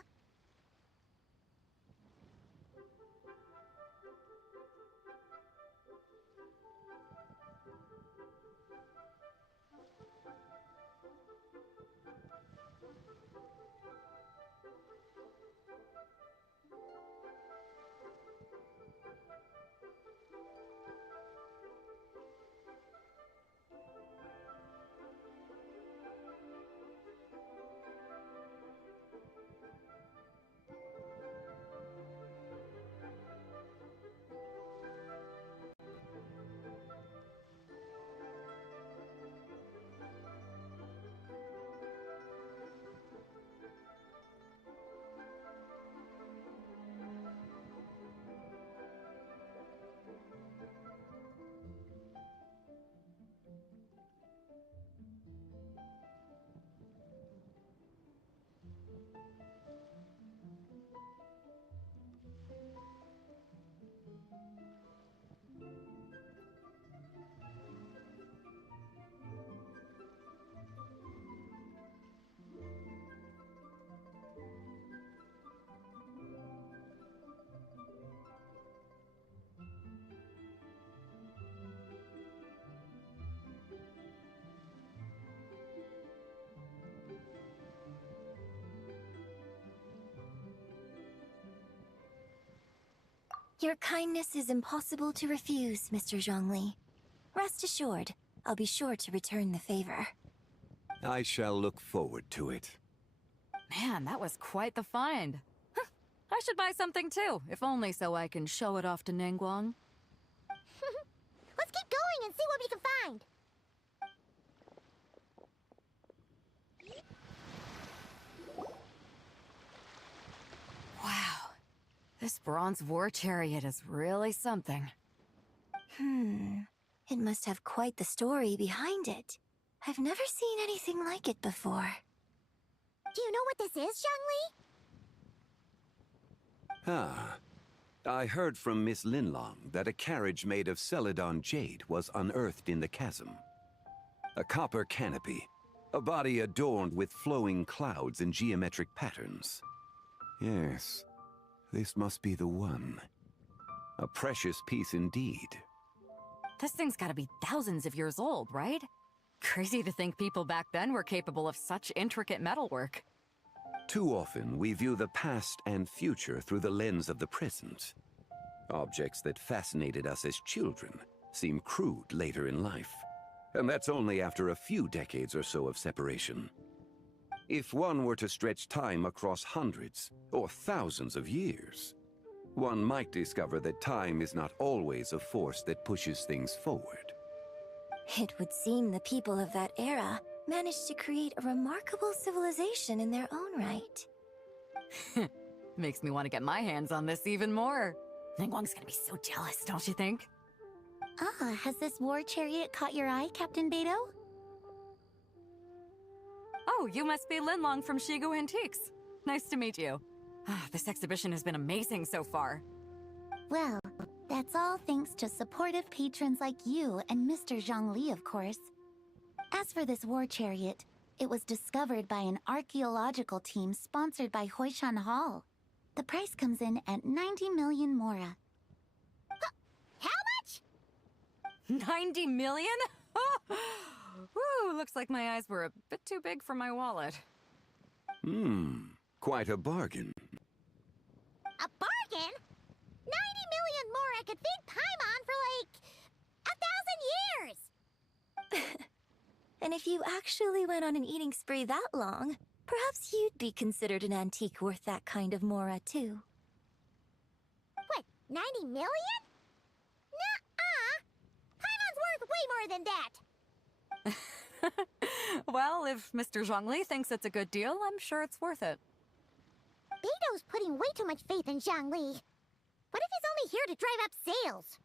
Your kindness is impossible to refuse, Mr. Zhongli. Rest assured, I'll be sure to return the favor. I shall look forward to it. Man, that was quite the find. Huh, I should buy something too, if only so I can show it off to Ningguang. Let's keep going and see what we can find. Wow. This bronze war chariot is really something. It must have quite the story behind it. I've never seen anything like it before. Do you know what this is, Zhongli? Ah. I heard from Miss Linlong that a carriage made of Celadon jade was unearthed in the chasm. A copper canopy, a body adorned with flowing clouds and geometric patterns. Yes, this must be the one. A precious piece indeed. This thing's gotta be thousands of years old, right? Crazy to think people back then were capable of such intricate metalwork. Too often, we view the past and future through the lens of the present. Objects that fascinated us as children seem crude later in life. And that's only after a few decades or so of separation. If one were to stretch time across hundreds or thousands of years, one might discover that time is not always a force that pushes things forward. It would seem the people of that era managed to create a remarkable civilization in their own right. Makes me want to get my hands on this even more. Ningguang's gonna be so jealous, don't you think? Ah, has this war chariot caught your eye, Captain Beto? Oh, you must be Linlong from Shigu Antiques. Nice to meet you. This exhibition has been amazing so far. Well, that's all thanks to supportive patrons like you and Mr. Zhongli, of course. As for this war chariot, it was discovered by an archaeological team sponsored by Hoishan Hall. The price comes in at 90 million mora. How much? 90 million? Woo, looks like my eyes were a bit too big for my wallet. Quite a bargain. A bargain? 90 million mora could feed Paimon for like 1,000 years! And if you actually went on an eating spree that long, perhaps you'd be considered an antique worth that kind of mora, too. What, 90 million? Nuh-uh! Paimon's worth way more than that! Well, if Mr. Zhongli thinks it's a good deal, I'm sure it's worth it. Beto's putting way too much faith in Zhongli. What if he's only here to drive up sales?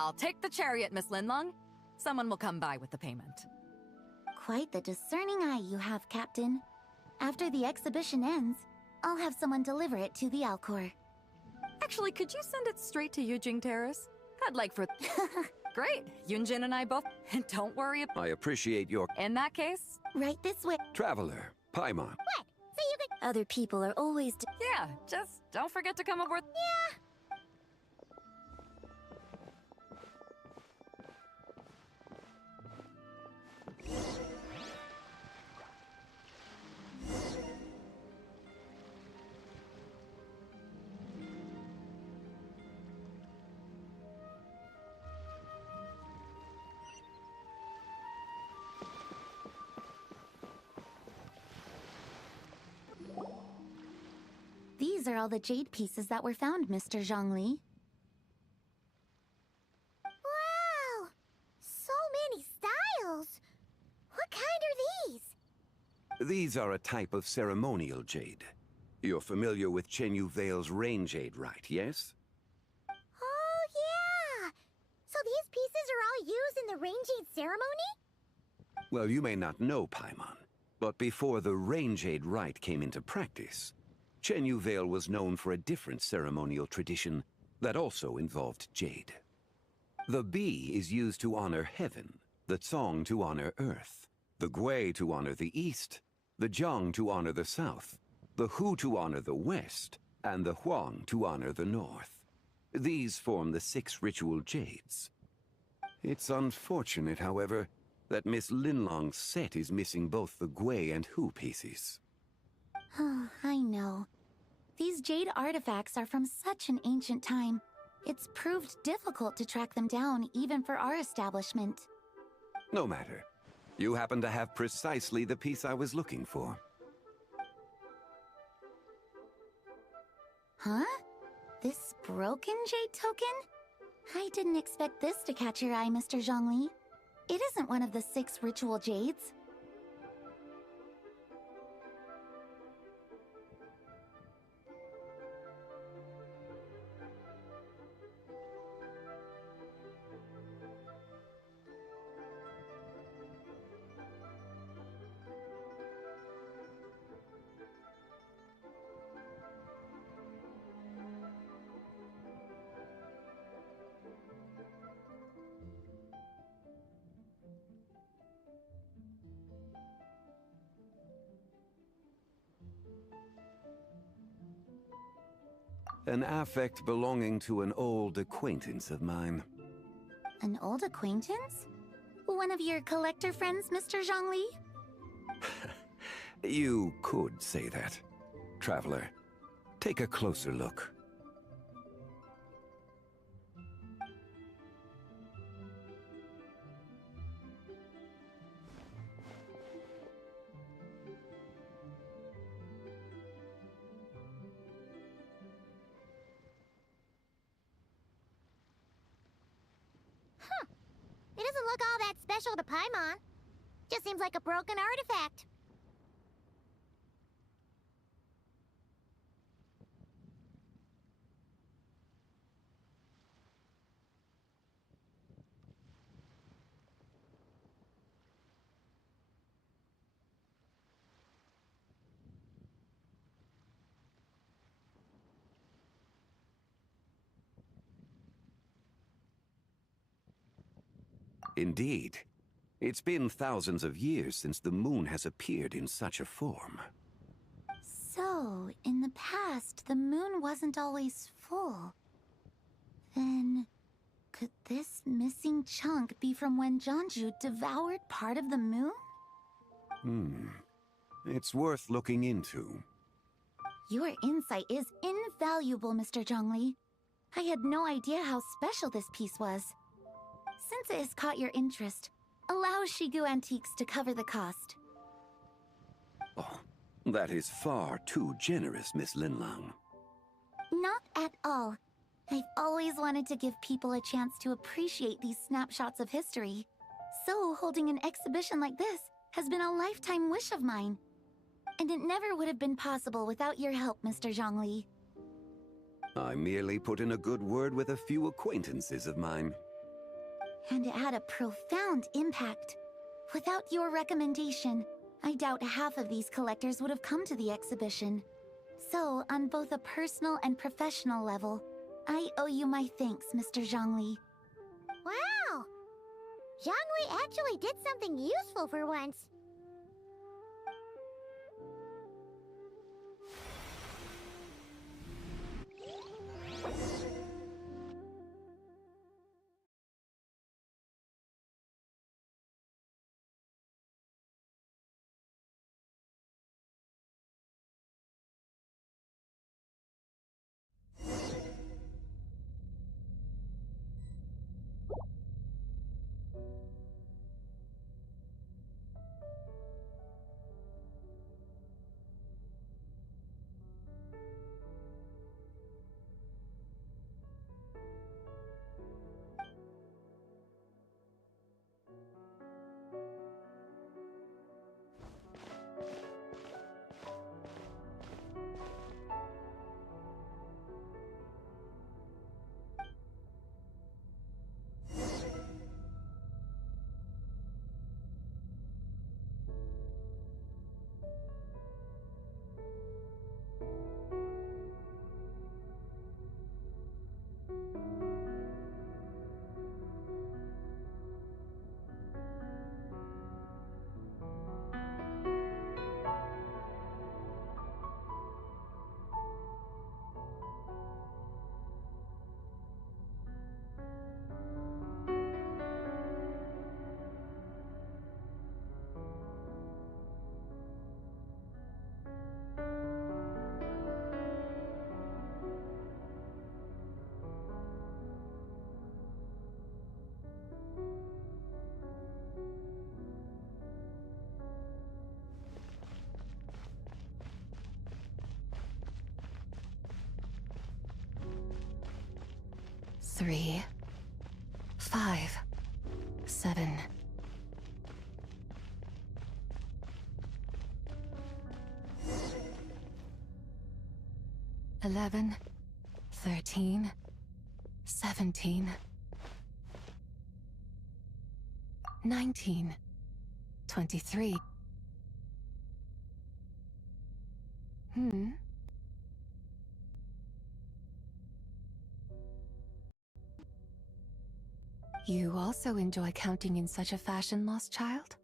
I'll take the chariot, Miss Linlong. Someone will come by with the payment. Quite the discerning eye you have, Captain. After the exhibition ends, I'll have someone deliver it to the Alcor. Actually, could you send it straight to Yujing Terrace? I'd like for... Great. Yunjin and I both... Don't worry. I appreciate your... In that case... Right this way. Traveler, Paimon. What? So you could... Other people are always... Yeah, just don't forget to come aboard... Yeah. These are all the jade pieces that were found, Mr. Zhongli. Wow! So many styles! What kind are these? These are a type of ceremonial jade. You're familiar with Chenyu Vale's rain jade rite, yes? Oh, yeah! So these pieces are all used in the rain jade ceremony? Well, you may not know, Paimon, but before the rain jade rite came into practice, Chenyu Vale was known for a different ceremonial tradition that also involved jade. The bee is used to honor heaven, the Tsong to honor earth, the Gui to honor the east, the Jiang to honor the south, the Hu to honor the west, and the Huang to honor the north. These form the 6 ritual jades. It's unfortunate, however, that Miss Linlong's set is missing both the Gui and Hu pieces. Oh, I know. These jade artifacts are from such an ancient time. It's proved difficult to track them down, even for our establishment. No matter. You happen to have precisely the piece I was looking for. Huh? This broken jade token? I didn't expect this to catch your eye, Mr. Zhongli. It isn't one of the 6 ritual jades. An affect belonging to an old acquaintance of mine. An old acquaintance? One of your collector friends, Mr. Zhongli? You could say that. Traveler, take a closer look. It doesn't look all that special to Paimon. Just seems like a broken artifact. Indeed. It's been thousands of years since the moon has appeared in such a form. So, in the past, the moon wasn't always full. Then, could this missing chunk be from when Jianzhu devoured part of the moon? It's worth looking into. Your insight is invaluable, Mr. Zhongli. I had no idea how special this piece was. Since it has caught your interest, allow Shigu Antiques to cover the cost. Oh, that is far too generous, Miss Linlong. Not at all. I've always wanted to give people a chance to appreciate these snapshots of history. So holding an exhibition like this has been a lifetime wish of mine. And it never would have been possible without your help, Mr. Zhongli. I merely put in a good word with a few acquaintances of mine. And it had a profound impact. Without your recommendation, I doubt half of these collectors would have come to the exhibition. So, on both a personal and professional level, I owe you my thanks, Mr. Zhongli. Wow! Zhongli actually did something useful for once. Three, 5, 7. $11, 13, 17, 19, 23. You also enjoy counting in such a fashion, lost child?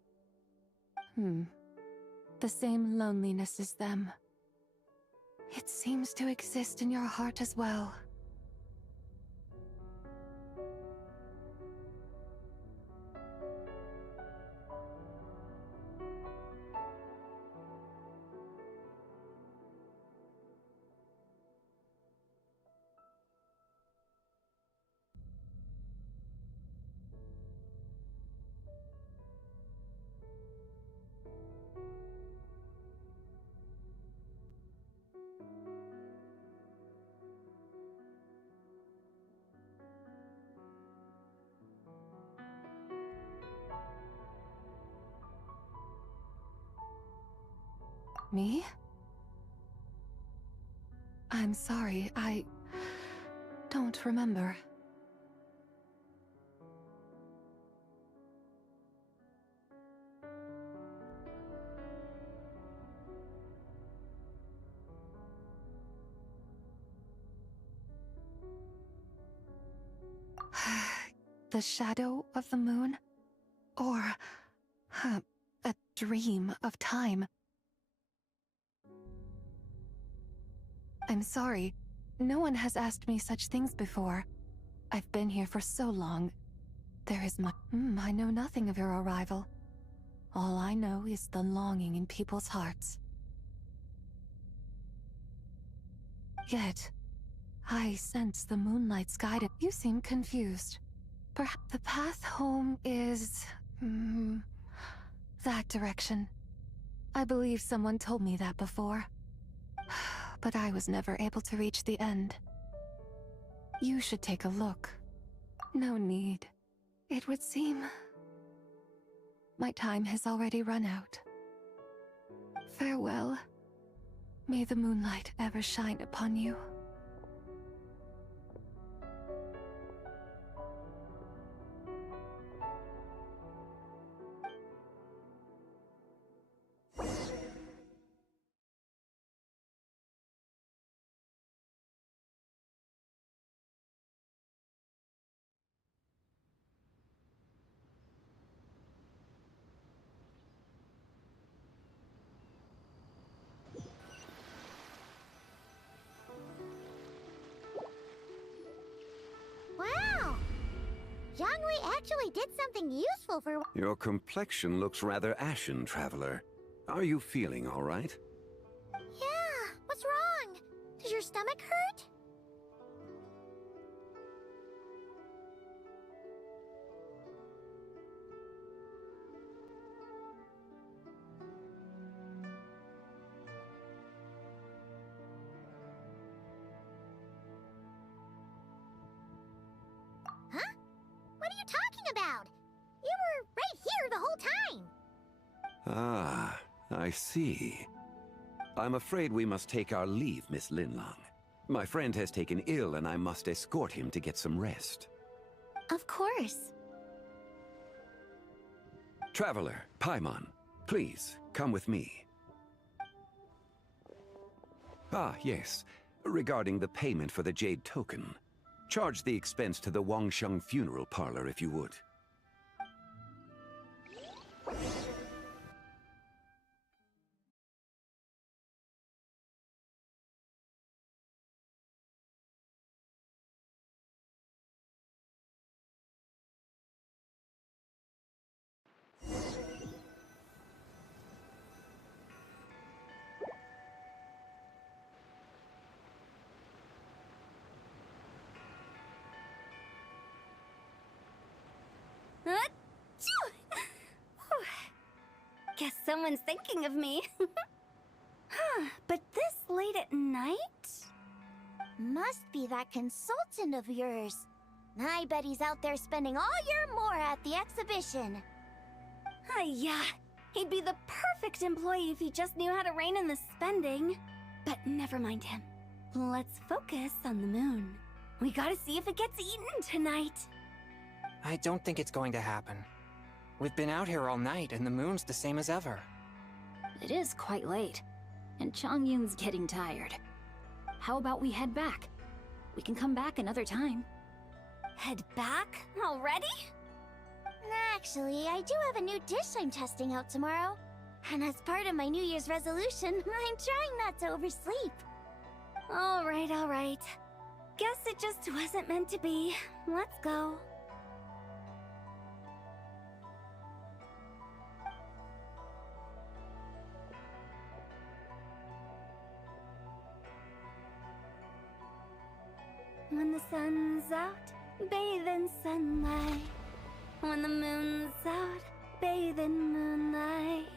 The same loneliness as them. It seems to exist in your heart as well. Me? I'm sorry, I don't remember. The shadow of the moon? Or a dream of time? I'm sorry. No one has asked me such things before. I've been here for so long. There is I know nothing of your arrival. All I know is the longing in people's hearts. Yet, I sense the moonlight's guidance. You seem confused. Perhaps the path home is... that direction. I believe someone told me that before. But I was never able to reach the end. You should take a look. No need. It would seem... my time has already run out. Farewell. May the moonlight ever shine upon you. Jiangwei actually did something useful for— Your complexion looks rather ashen, traveler. Are you feeling all right? Yeah, what's wrong? Does your stomach hurt? Huh? What are you talking about? You were right here the whole time. Ah, I see. I'm afraid we must take our leave, Miss Linlong. My friend has taken ill and I must escort him to get some rest. Of course. Traveler, Paimon, please, come with me. Ah, yes. Regarding the payment for the jade token. Charge the expense to the Wangsheng funeral parlor if you would. Guess someone's thinking of me. Huh, but this late at night? Must be that consultant of yours. I bet he's out there spending all year more at the exhibition. Yeah, he'd be the perfect employee if he just knew how to rein in the spending. But never mind him. Let's focus on the moon. We gotta see if it gets eaten tonight. I don't think it's going to happen. We've been out here all night, and the moon's the same as ever. It is quite late, and Chongyun's getting tired. How about we head back? We can come back another time. Head back? Already? Actually, I do have a new dish I'm testing out tomorrow. And as part of my New Year's resolution, I'm trying not to oversleep. Alright, alright. Guess it just wasn't meant to be. Let's go. When the sun's out, bathe in sunlight. When the moon's out, bathe in moonlight.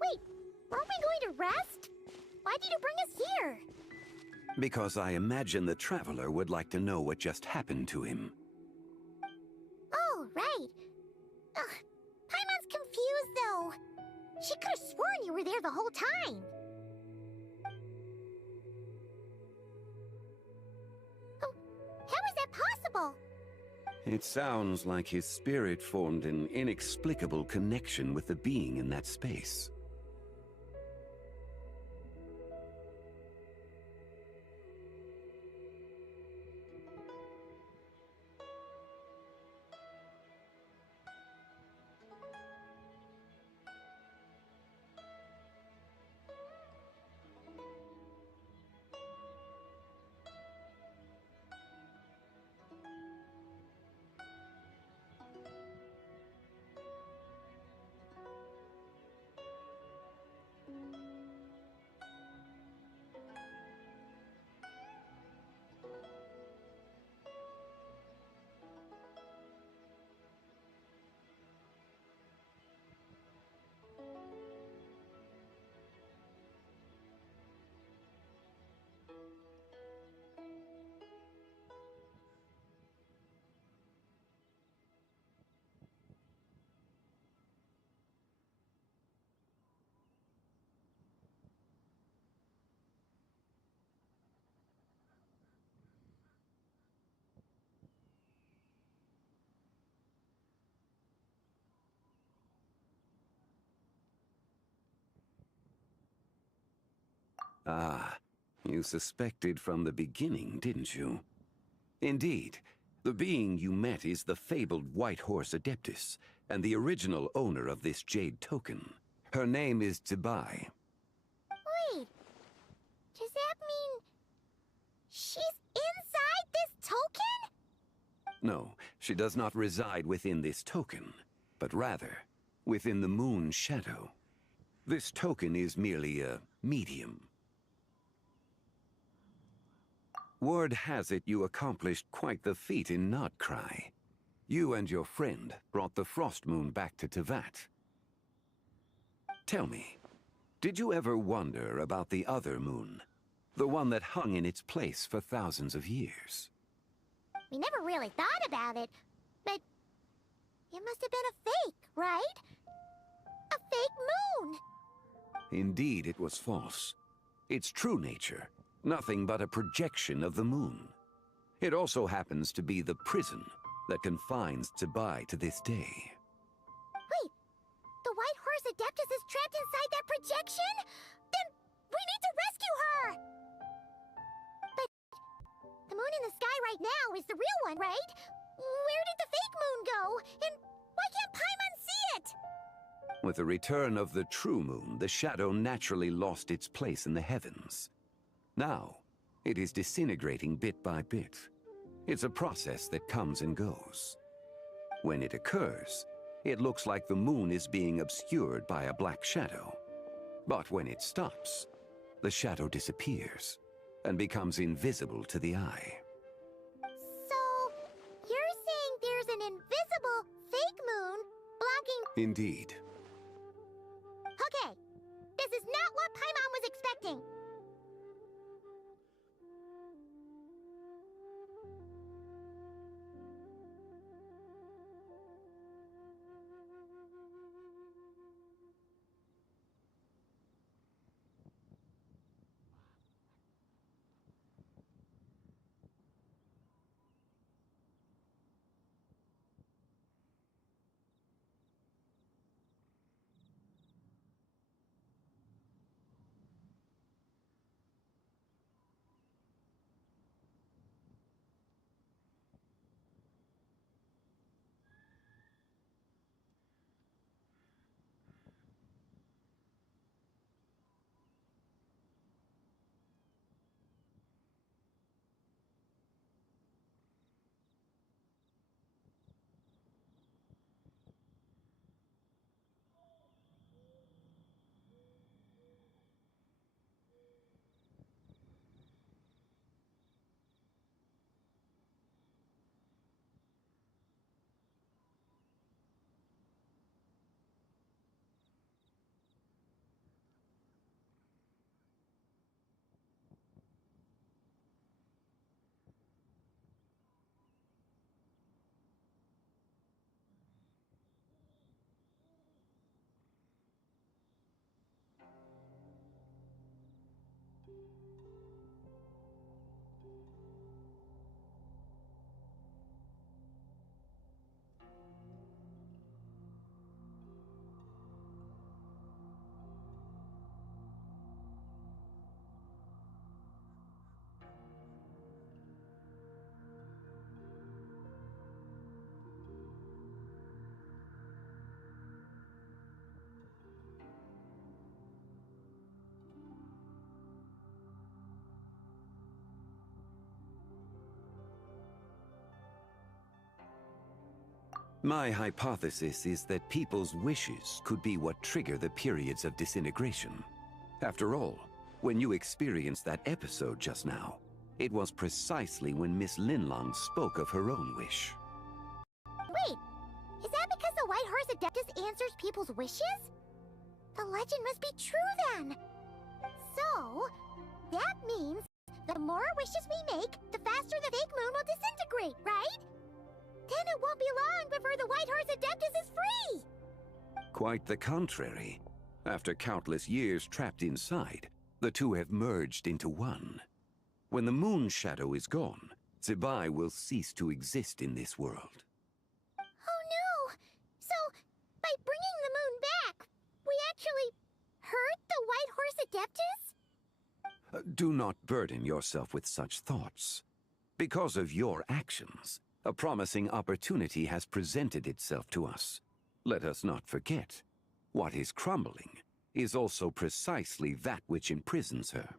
Wait, aren't we going to rest? Why did you bring us here? Because I imagine the traveler would like to know what just happened to him. Oh, right. Paimon's confused, though. She could have sworn you were there the whole time. Oh, how is that possible? It sounds like his spirit formed an inexplicable connection with the being in that space. Ah, you suspected from the beginning, didn't you? Indeed, the being you met is the fabled White Horse Adeptus, and the original owner of this jade token. Her name is Zibai. Wait, does that mean she's inside this token? No, she does not reside within this token, but rather within the moon's shadow. This token is merely a medium. Word has it you accomplished quite the feat in Nodcry. You and your friend brought the Frost Moon back to Teyvat. Tell me, did you ever wonder about the other moon? The one that hung in its place for thousands of years? We never really thought about it, but it must have been a fake, right? A fake moon! Indeed, it was false. Its true nature, nothing but a projection of the moon. It also happens to be the prison that confines Zibai to this day. Wait, the White Horse Adeptus is trapped inside that projection? Then we need to rescue her! But the moon in the sky right now is the real one, right? Where did the fake moon go? And why can't Paimon see it? With the return of the true moon, the shadow naturally lost its place in the heavens. Now, it is disintegrating bit by bit. It's a process that comes and goes. When it occurs, it looks like the moon is being obscured by a black shadow. But when it stops, the shadow disappears and becomes invisible to the eye. So, you're saying there's an invisible fake moon blocking... Indeed. Okay, this is not what Paimon was expecting. My hypothesis is that people's wishes could be what trigger the periods of disintegration. After all, when you experienced that episode just now, it was precisely when Miss Linlong spoke of her own wish. Wait, is that because the White Horse Adeptus answers people's wishes? The legend must be true then. So, that means the more wishes we make, the faster the fake moon will disintegrate, right? Then it won't be long before the White Horse Adeptus is free! Quite the contrary. After countless years trapped inside, the two have merged into one. When the moon shadow is gone, Zibai will cease to exist in this world. Oh no! So, by bringing the moon back, we actually hurt the White Horse Adeptus? Do not burden yourself with such thoughts. Because of your actions, a promising opportunity has presented itself to us. Let us not forget, what is crumbling is also precisely that which imprisons her.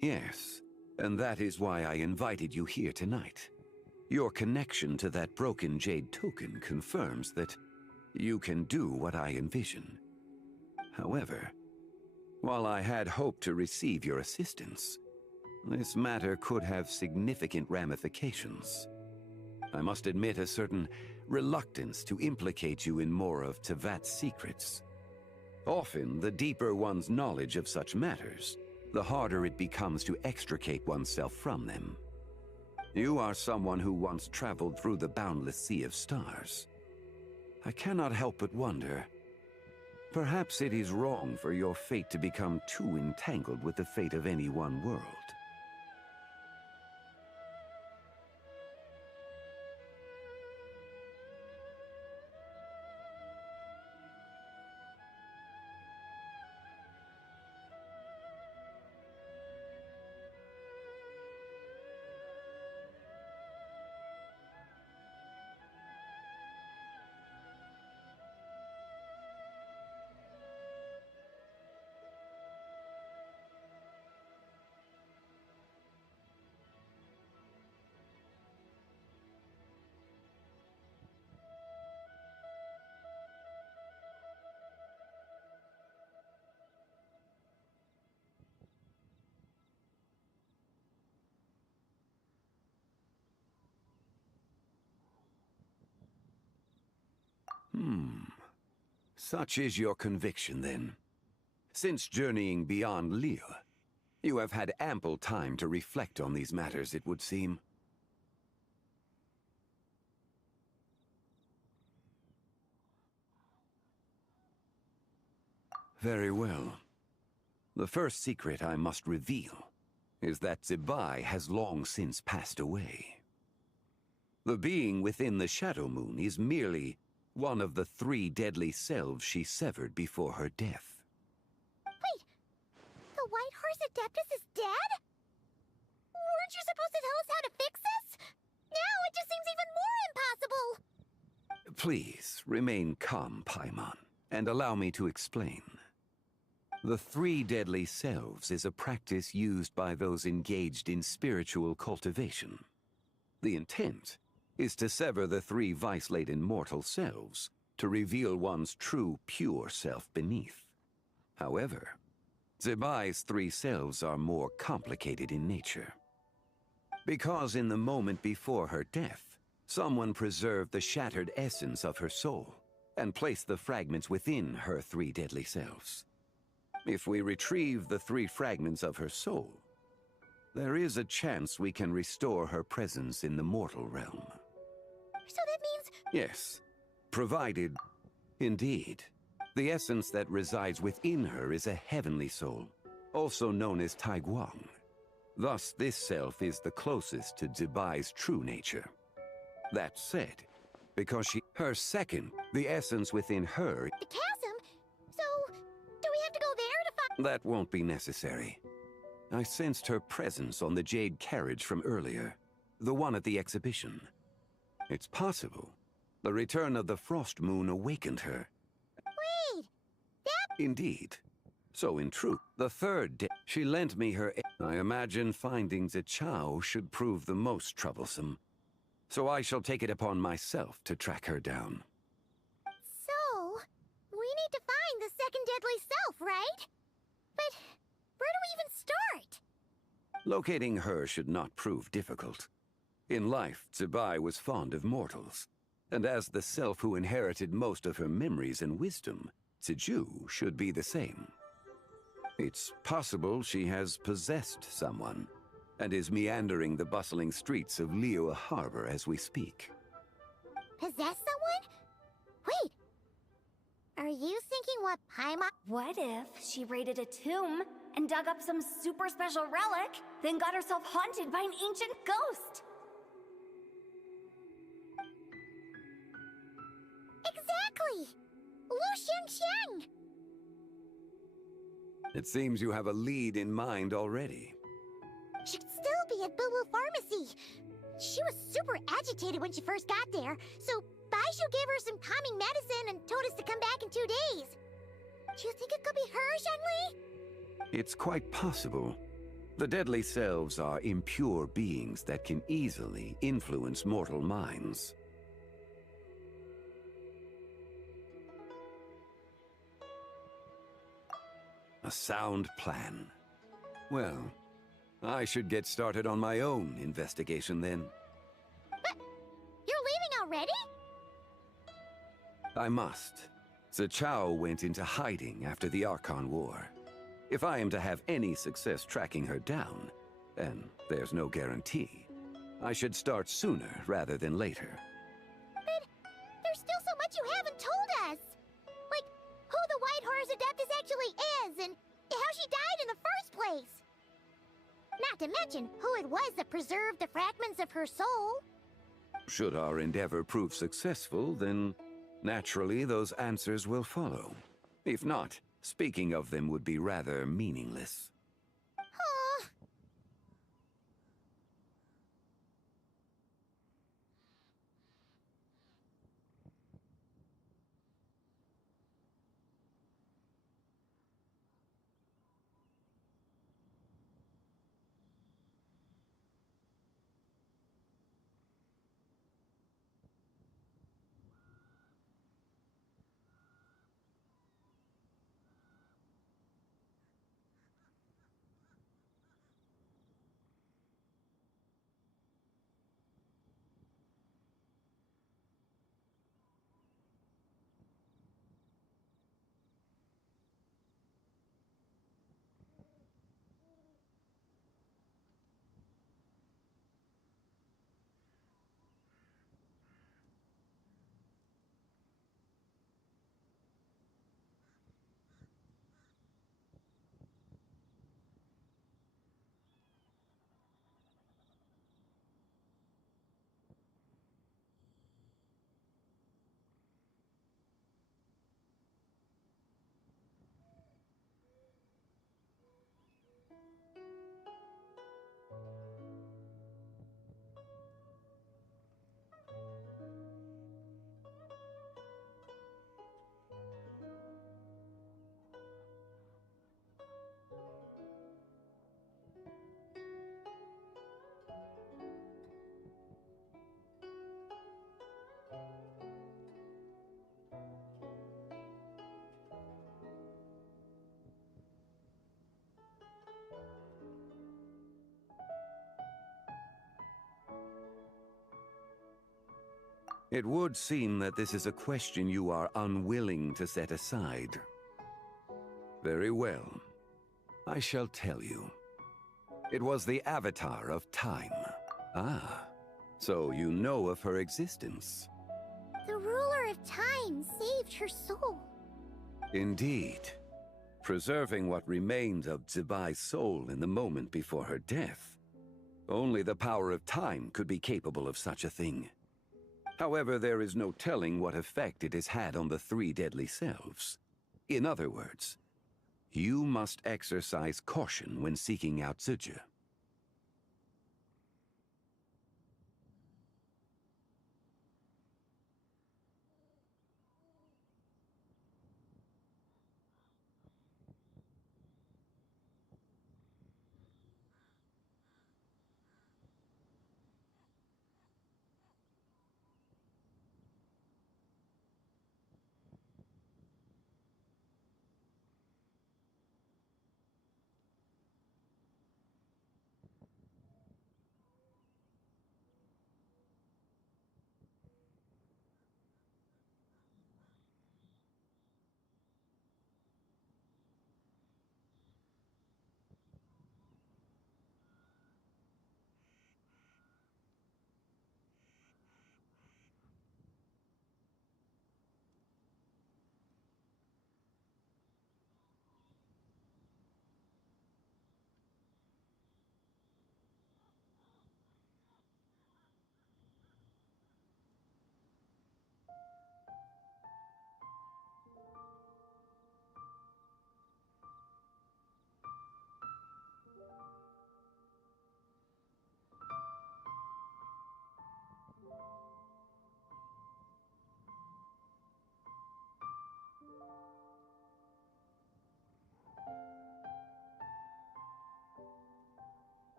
Yes, and that is why I invited you here tonight. Your connection to that broken jade token confirms that you can do what I envision. However, while I had hoped to receive your assistance, this matter could have significant ramifications. I must admit a certain reluctance to implicate you in more of Teyvat's secrets. Often, the deeper one's knowledge of such matters, the harder it becomes to extricate oneself from them. You are someone who once traveled through the boundless sea of stars. I cannot help but wonder, perhaps it is wrong for your fate to become too entangled with the fate of any one world. Such is your conviction, then. Since journeying beyond Liyue, you have had ample time to reflect on these matters, it would seem. Very well. The first secret I must reveal is that Zebai has long since passed away. The being within the Shadow Moon is merely one of the 3 deadly selves she severed before her death. Wait, the White Horse Adeptus is dead? Weren't you supposed to tell us how to fix this? Now it just seems even more impossible! Please, remain calm, Paimon, and allow me to explain. The 3 deadly selves is a practice used by those engaged in spiritual cultivation. The intent is to sever the 3 vice-laden mortal selves to reveal one's true, pure self beneath. However, Zebai's 3 selves are more complicated in nature. Because in the moment before her death, someone preserved the shattered essence of her soul and placed the fragments within her 3 deadly selves. If we retrieve the 3 fragments of her soul, there is a chance we can restore her presence in the mortal realm. So that means... Yes, provided... Indeed. The essence that resides within her is a heavenly soul, also known as Taiguang. Thus, this self is the closest to Zebai's true nature. That said, because her second, the essence within her... The chasm? So, do we have to go there to find... That won't be necessary. I sensed her presence on the jade carriage from earlier, the one at the exhibition. It's possible the return of the Frost Moon awakened her. Wait, that... Indeed. So in truth, the third day, she lent me her... I imagine finding the Chao should prove the most troublesome. So I shall take it upon myself to track her down. So, we need to find the second deadly self, right? But where do we even start? Locating her should not prove difficult. In life, Zebai was fond of mortals, and as the self who inherited most of her memories and wisdom, Ziju should be the same. It's possible she has possessed someone, and is meandering the bustling streets of Liyue Harbor as we speak. Possess someone? Wait, are you thinking what Paimon... What if she raided a tomb and dug up some super special relic, then got herself haunted by an ancient ghost? Exactly! Lu Xiangxiang! It seems you have a lead in mind already. Should still be at Boo Boo Pharmacy. She was super agitated when she first got there, so Baishu gave her some calming medicine and told us to come back in 2 days. Do you think it could be her, Zhengli? It's quite possible. The deadly selves are impure beings that can easily influence mortal minds. A sound plan. Well, I should get started on my own investigation then. But you're leaving already? I must. Zhao went into hiding after the Archon War. If I am to have any success tracking her down, and there's no guarantee, I should start sooner rather than later. But there's still so much you haven't told us! Like, who the White Horse Adeptus actually is, and how she died in the first place! Not to mention who it was that preserved the fragments of her soul. Should our endeavor prove successful, then naturally those answers will follow. If not, speaking of them would be rather meaningless. Huh. It would seem that this is a question you are unwilling to set aside. Very well. I shall tell you. It was the avatar of time. Ah, so you know of her existence. The ruler of time saved her soul. Indeed. Preserving what remained of Zibai's soul in the moment before her death. Only the power of time could be capable of such a thing. However, there is no telling what effect it has had on the three deadly selves. In other words, you must exercise caution when seeking out Zhuge.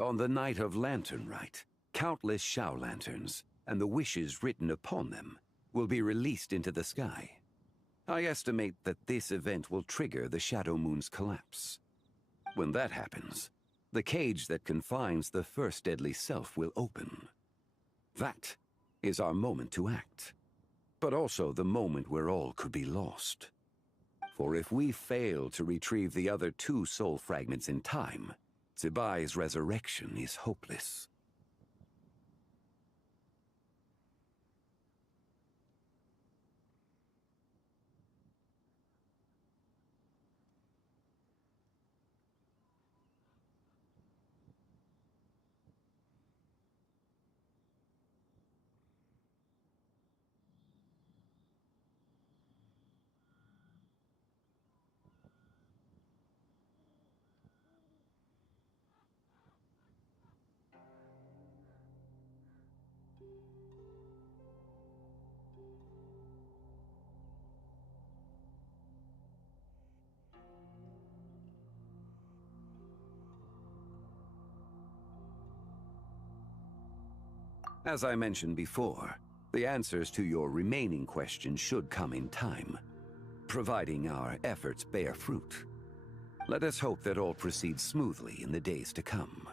On the night of Lantern Rite, countless Shao lanterns, and the wishes written upon them, will be released into the sky. I estimate that this event will trigger the Shadow Moon's collapse. When that happens, the cage that confines the first deadly self will open. That is our moment to act, but also the moment where all could be lost. For if we fail to retrieve the other two soul fragments in time, Zibai's resurrection is hopeless. As I mentioned before, the answers to your remaining questions should come in time, providing our efforts bear fruit. Let us hope that all proceeds smoothly in the days to come.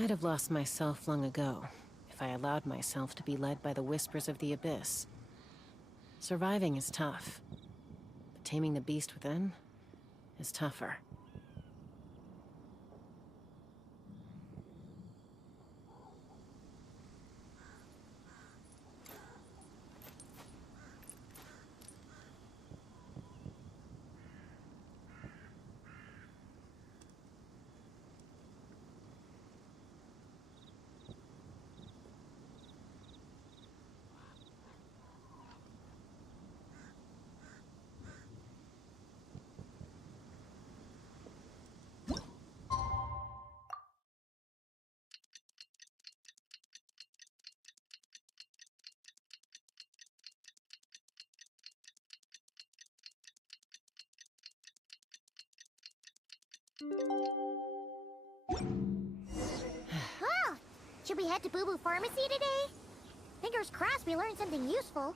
I'd have lost myself long ago if I allowed myself to be led by the whispers of the abyss. Surviving is tough, but taming the beast within is tougher. Well, should we head to Boo Boo Pharmacy today? Fingers crossed we learn something useful.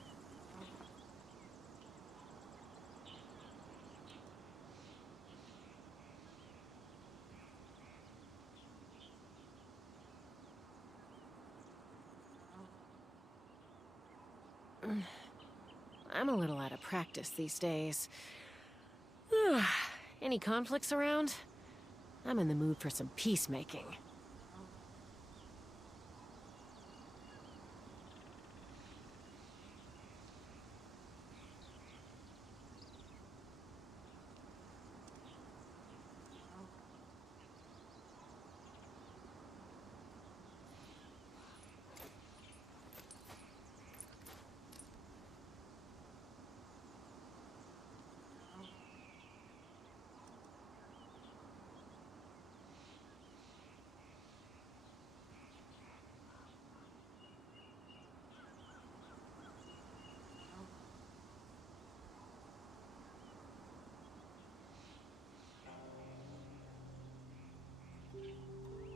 I'm a little out of practice these days. Any conflicts around? I'm in the mood for some peacemaking.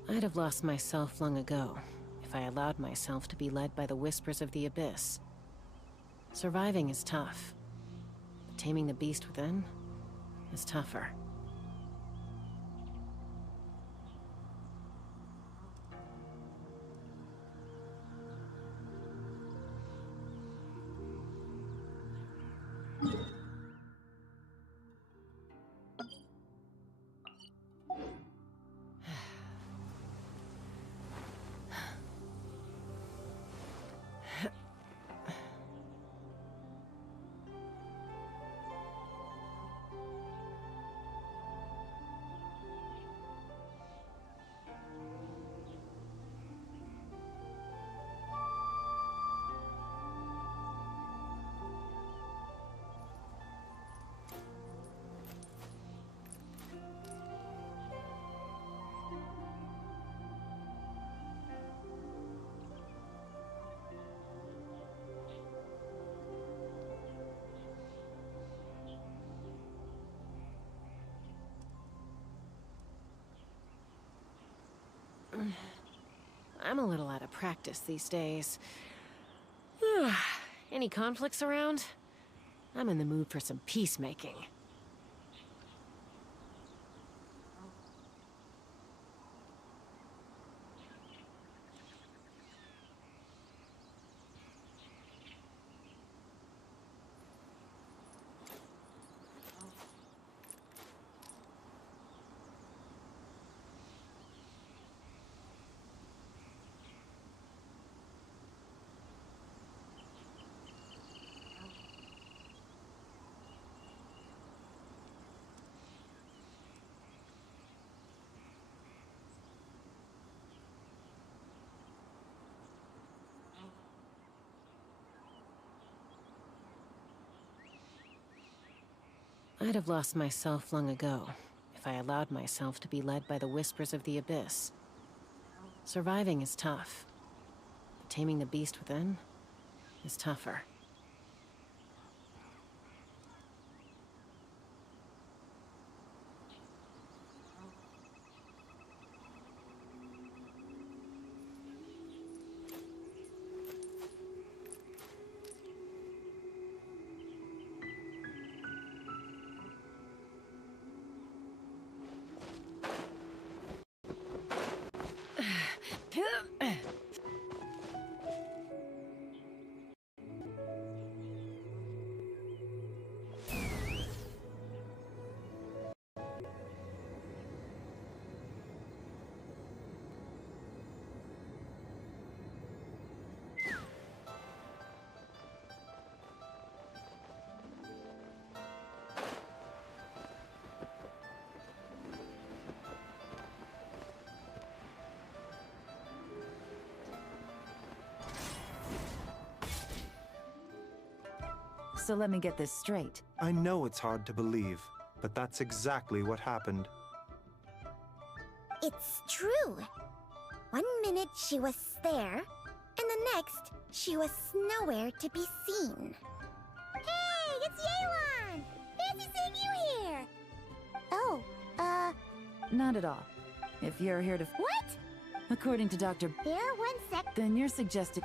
I'd have lost myself long ago if I allowed myself to be led by the whispers of the abyss. Surviving is tough, but taming the beast within is tougher. I'm a little out of practice these days. Any conflicts around? I'm in the mood for some peacemaking. I'd have lost myself long ago if I allowed myself to be led by the whispers of the abyss. Surviving is tough, but taming the beast within is tougher. So let me get this straight. I know it's hard to believe, but that's exactly what happened. It's true. One minute she was there, and the next she was nowhere to be seen. Hey, it's Yelan! Fancy seeing you here! Oh, Not at all. If you're here to... What? According to Dr. There, 1 sec. Then you're suggesting...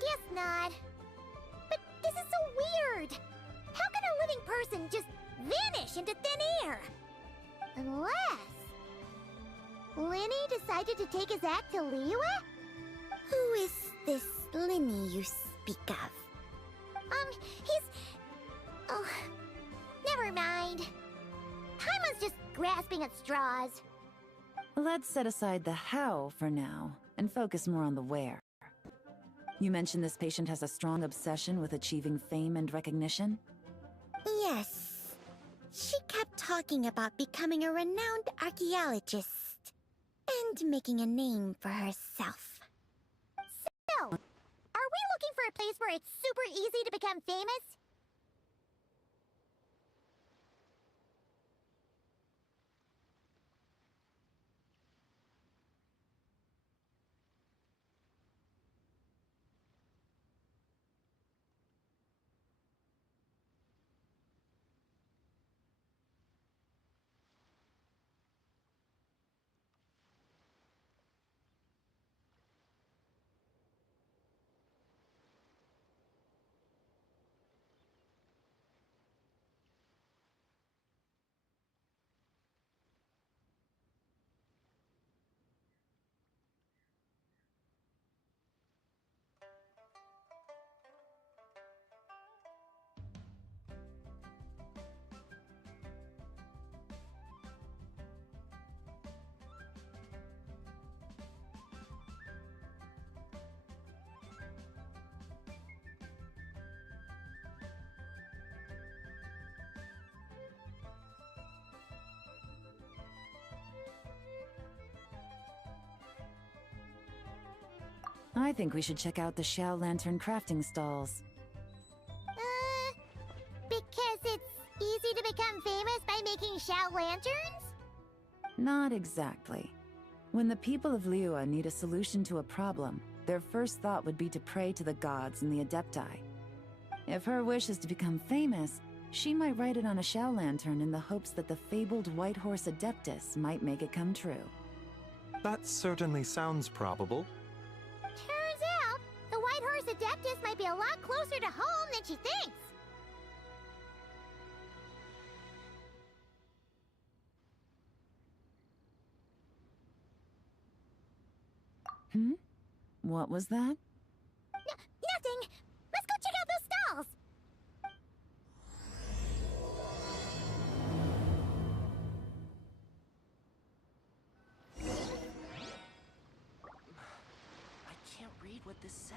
Guess not. But this is so weird! How can a living person just vanish into thin air? Unless... Linny decided to take his act to Liyue? Who is this Linny you speak of? He's... Oh, never mind. Paimon's just grasping at straws. Let's set aside the how for now, and focus more on the where. You mentioned this patient has a strong obsession with achieving fame and recognition? Yes. She kept talking about becoming a renowned archaeologist and making a name for herself. So, are we looking for a place where it's super easy to become famous? I think we should check out the Xiao Lantern crafting stalls. Because it's easy to become famous by making Xiao lanterns? Not exactly. When the people of Liyue need a solution to a problem, their first thought would be to pray to the gods and the Adepti. If her wish is to become famous, she might write it on a Xiao Lantern in the hopes that the fabled White Horse Adeptus might make it come true. That certainly sounds probable. Turns out, the White Horse Adeptus might be a lot closer to home than she thinks. What was that? Nothing! Let's go check out those stalls! I can't read what this says.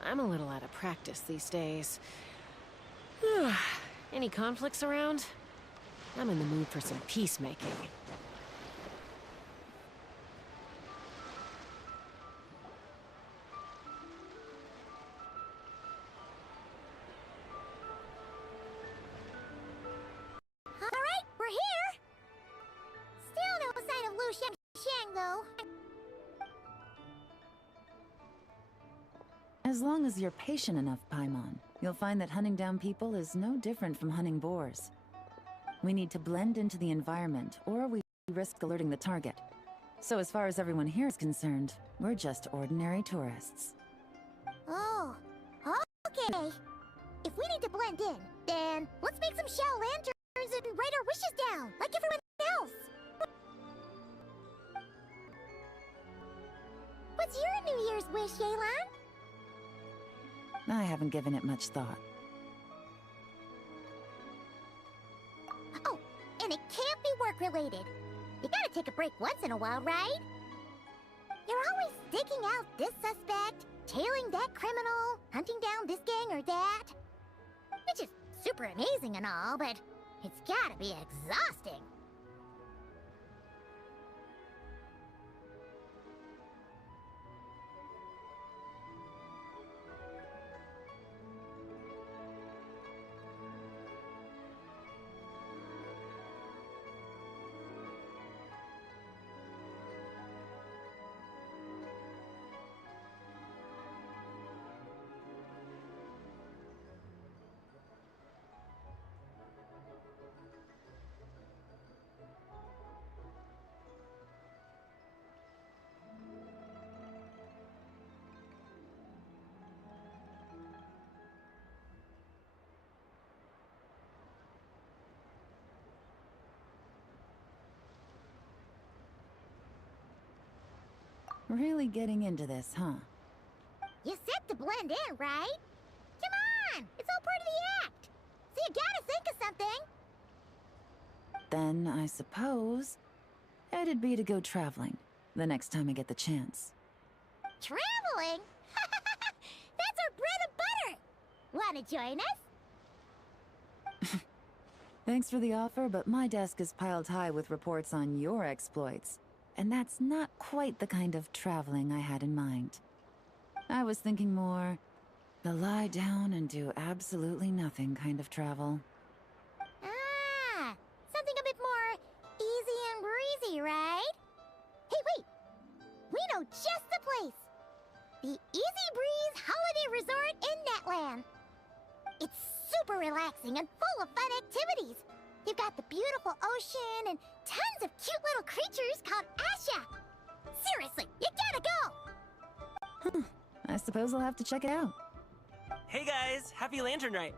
I'm a little out of practice these days. Any conflicts around? I'm in the mood for some peacemaking. Alright, we're here! Still no sign of Lu Xiang, though. As long as you're patient enough, Paimon, you'll find that hunting down people is no different from hunting boars. We need to blend into the environment, or we risk alerting the target. So as far as everyone here is concerned, we're just ordinary tourists. Oh, okay. If we need to blend in, then let's make some Xiao lanterns and write our wishes down, like everyone else. What's your New Year's wish, Yelan? I haven't given it much thought. Oh, and it can't be work-related. You gotta take a break once in a while, right? You're always digging out this suspect, tailing that criminal, hunting down this gang or that. Which is super amazing and all, but it's gotta be exhausting. Really getting into this, huh? You set to blend in, right? Come on! It's all part of the act! So you gotta think of something! Then, I suppose, it'd be to go traveling the next time I get the chance. Traveling? That's our bread and butter! Wanna join us? Thanks for the offer, but my desk is piled high with reports on your exploits. And that's not quite the kind of traveling I had in mind. I was thinking more the lie down and do absolutely nothing kind of travel. Ah, something a bit more easy and breezy, right? Hey, wait! We know just the place! The Easy Breeze Holiday Resort in Netland. It's super relaxing and full of fun activities. You've got the beautiful ocean and tons of cute little creatures called Asha. Seriously, you gotta go! I suppose I'll have to check it out. Hey guys, happy Lantern Night!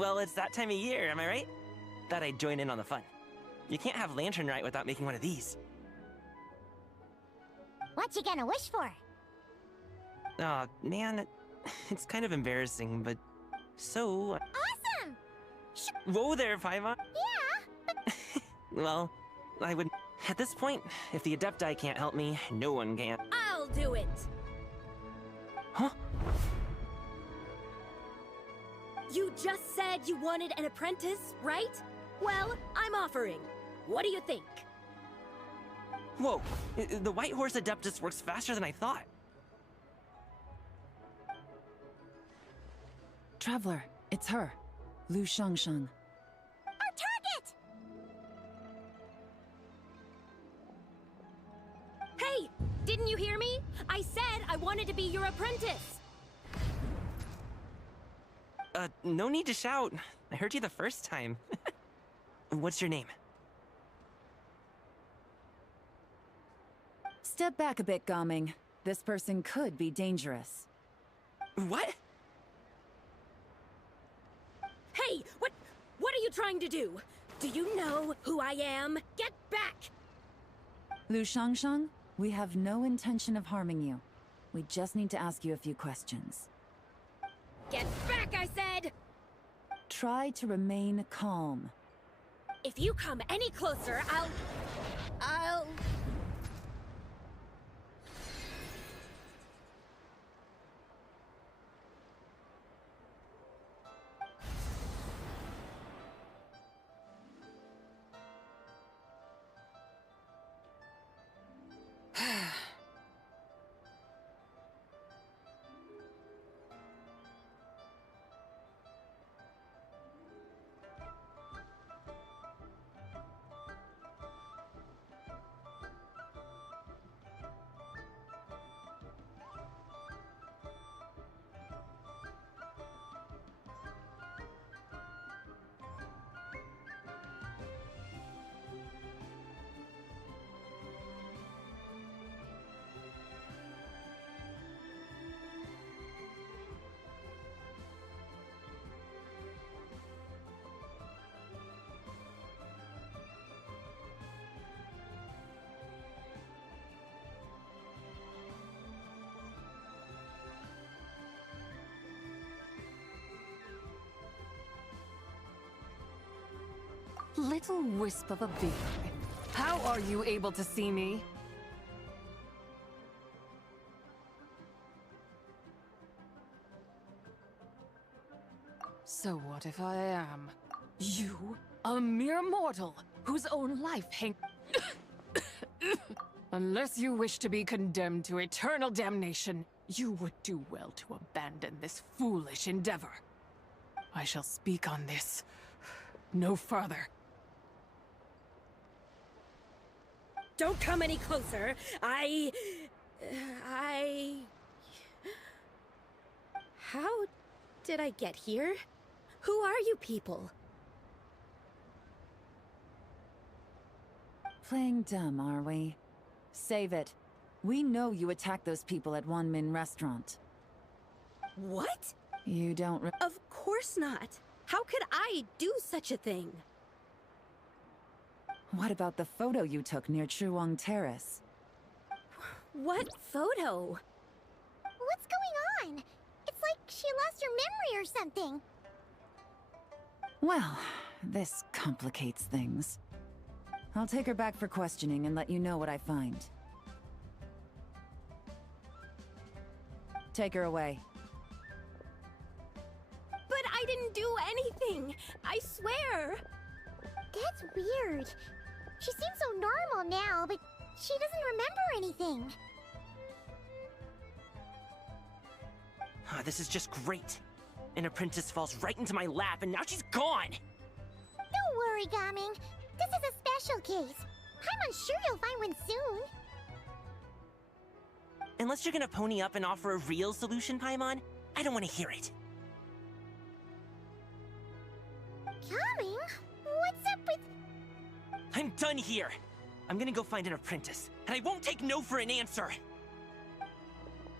Well, it's that time of year, am I right? Thought I'd join in on the fun. You can't have Lantern Rite without making one of these. What you gonna wish for? Aw, man, it's kind of embarrassing, but so... Awesome! Whoa there, Paimon! Yeah, but... Well, I would... At this point, if the Adepti can't help me, no one can. I'll do it! Huh? You just said you wanted an apprentice, right? Well, I'm offering. What do you think? Whoa, the White Horse Adeptus works faster than I thought. Traveler, it's her. Lu Shangshang. Our target! Hey! Didn't you hear me? I said I wanted to be your apprentice! No need to shout. I heard you the first time. What's your name? Step back a bit, Gaming. This person could be dangerous. What? Hey! What are you trying to do? Do you know who I am? Get back! Lu Shangshang, we have no intention of harming you. We just need to ask you a few questions. Get back, I said! Try to remain calm. If you come any closer, I'll... Little wisp of a bee. How are you able to see me? So what if I am? You, a mere mortal, whose own life hangs... Unless you wish to be condemned to eternal damnation, you would do well to abandon this foolish endeavor. I shall speak on this no further. Don't come any closer. How did I get here? Who are you people? Playing dumb, are we? Save it. We know you attacked those people at Min restaurant. What? You don't Of course not. How could I do such a thing? What about the photo you took near Chuang Terrace? What photo? What's going on? It's like she lost her memory or something. Well, this complicates things. I'll take her back for questioning and let you know what I find. Take her away. But I didn't do anything! I swear! That's weird. She seems so normal now, but she doesn't remember anything. This is just great. An apprentice falls right into my lap, and now she's gone! Don't worry, Gaming. This is a special case. I'm sure you'll find one soon. Unless you're gonna pony up and offer a real solution, Paimon, I don't want to hear it. Gaming? What's up with... I'm done here! I'm gonna go find an apprentice, and I won't take no for an answer!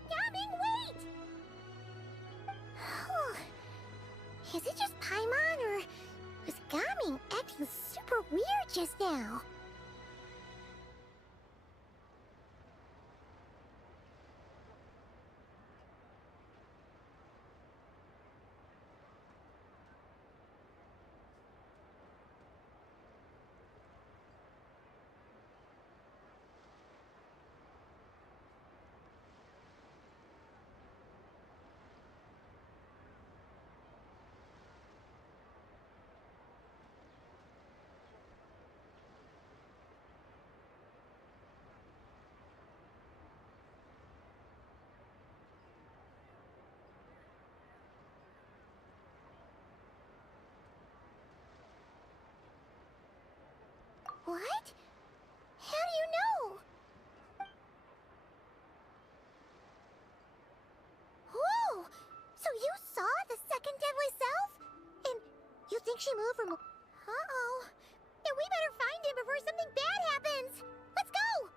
Gaming, wait! Is it just Paimon, just now. What? How do you know? Whoa! So you saw the second deadly self? And you think she moved from... Uh-oh. Then we better find him before something bad happens! Let's go!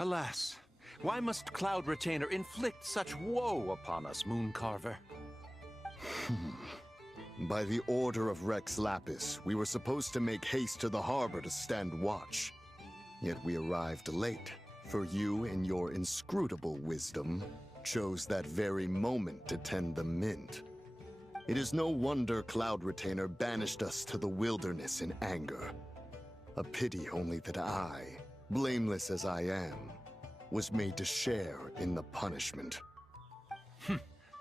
Alas, why must Cloud Retainer inflict such woe upon us, Moon Carver? By the order of Rex Lapis, we were supposed to make haste to the harbor to stand watch. Yet we arrived late, for you, in your inscrutable wisdom, chose that very moment to tend the mint. It is no wonder Cloud Retainer banished us to the wilderness in anger. A pity only that I, blameless as I am, was made to share in the punishment.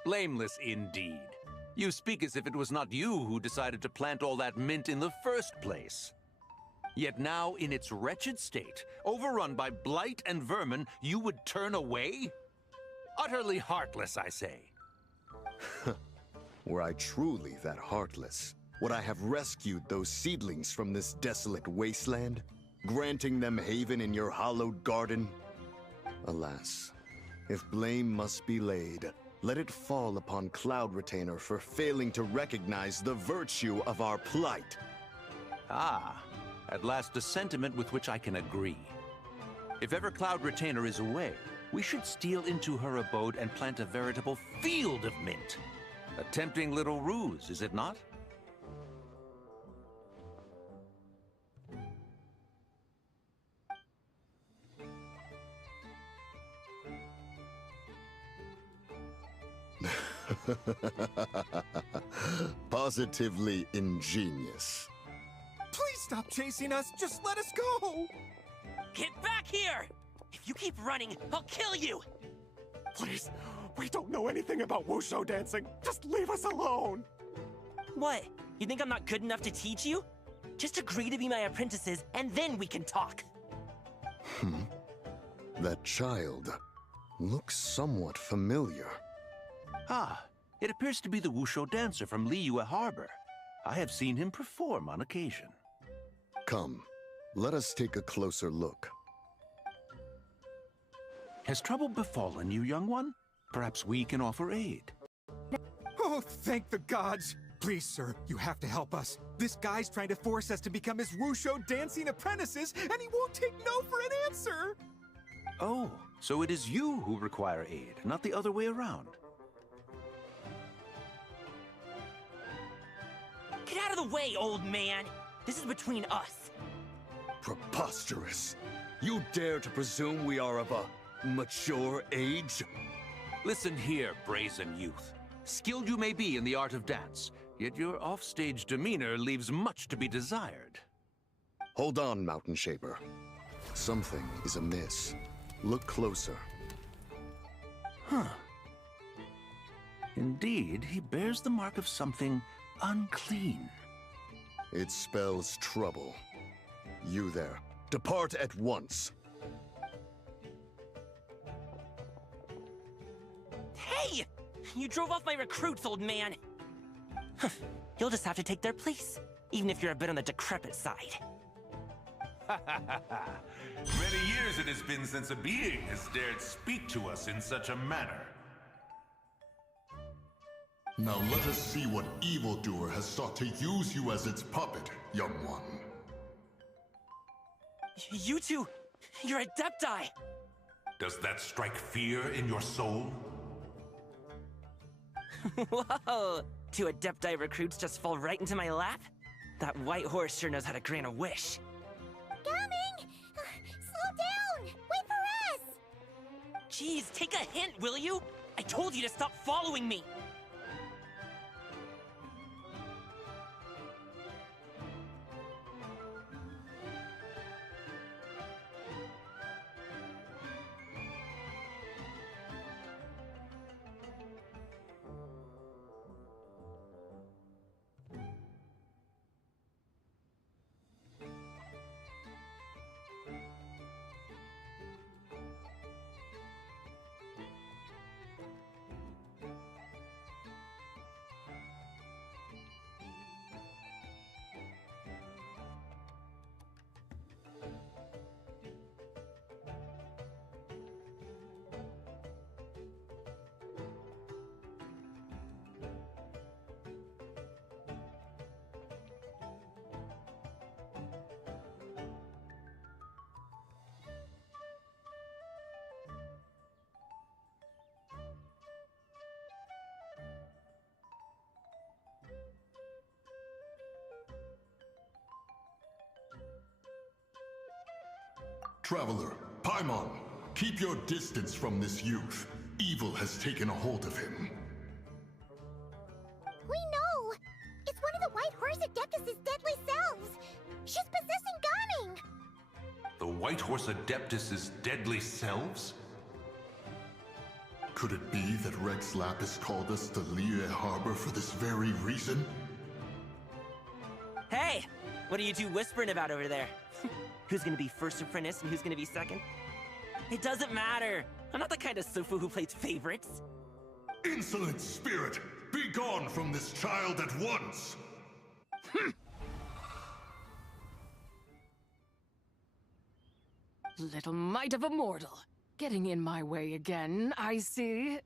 Blameless indeed. You speak as if it was not you who decided to plant all that mint in the first place. Yet now, in its wretched state, overrun by blight and vermin, you would turn away? Utterly heartless, I say. Were I truly that heartless, would I have rescued those seedlings from this desolate wasteland, granting them haven in your hallowed garden? Alas, if blame must be laid, let it fall upon Cloud Retainer for failing to recognize the virtue of our plight. Ah, at last a sentiment with which I can agree. If ever Cloud Retainer is away, we should steal into her abode and plant a veritable field of mint. A tempting little ruse, is it not? Positively ingenious. Please stop chasing us! Just let us go! Get back here! If you keep running, I'll kill you! Please, we don't know anything about wushu dancing. Just leave us alone! What? You think I'm not good enough to teach you? Just agree to be my apprentices, and then we can talk. That child looks somewhat familiar. Ah, it appears to be the wushu dancer from Liyue Harbor. I have seen him perform on occasion. Come, let us take a closer look. Has trouble befallen you, young one? Perhaps we can offer aid. Oh, thank the gods! Please, sir, you have to help us. This guy's trying to force us to become his wushu dancing apprentices, and he won't take no for an answer! Oh, so it is you who require aid, not the other way around. Get out of the way, old man! This is between us. Preposterous! You dare to presume we are of a mature age? Listen here, brazen youth. Skilled you may be in the art of dance, yet your offstage demeanor leaves much to be desired. Hold on, Mountain Shaper. Something is amiss. Look closer. Huh. Indeed, he bears the mark of something unclean. It spells trouble. You there, depart at once. Hey! You drove off my recruits, old man! You'll just have to take their place, even if you're a bit on the decrepit side. Many years it has been since a being has dared speak to us in such a manner. Now let us see what evildoer has sought to use you as its puppet, young one. You two, you're Adepti! Does that strike fear in your soul? Whoa! 2 Adepti recruits just fall right into my lap? That white horse sure knows how to grant a wish. Coming! Slow down! Wait for us! Jeez, take a hint, will you? I told you to stop following me! Traveler, Paimon, keep your distance from this youth. Evil has taken a hold of him. We know! It's one of the White Horse Adeptus' deadly selves! She's possessing Gaming! The White Horse Adeptus' deadly selves? Could it be that Rex Lapis called us to Liyue Harbor for this very reason? Hey! What are you two whispering about over there? Who's gonna be first apprentice and who's gonna be second? It doesn't matter! I'm not the kind of Sufu who plays favorites. Insolent spirit! Be gone from this child at once! Little mite of a mortal. Getting in my way again, I see.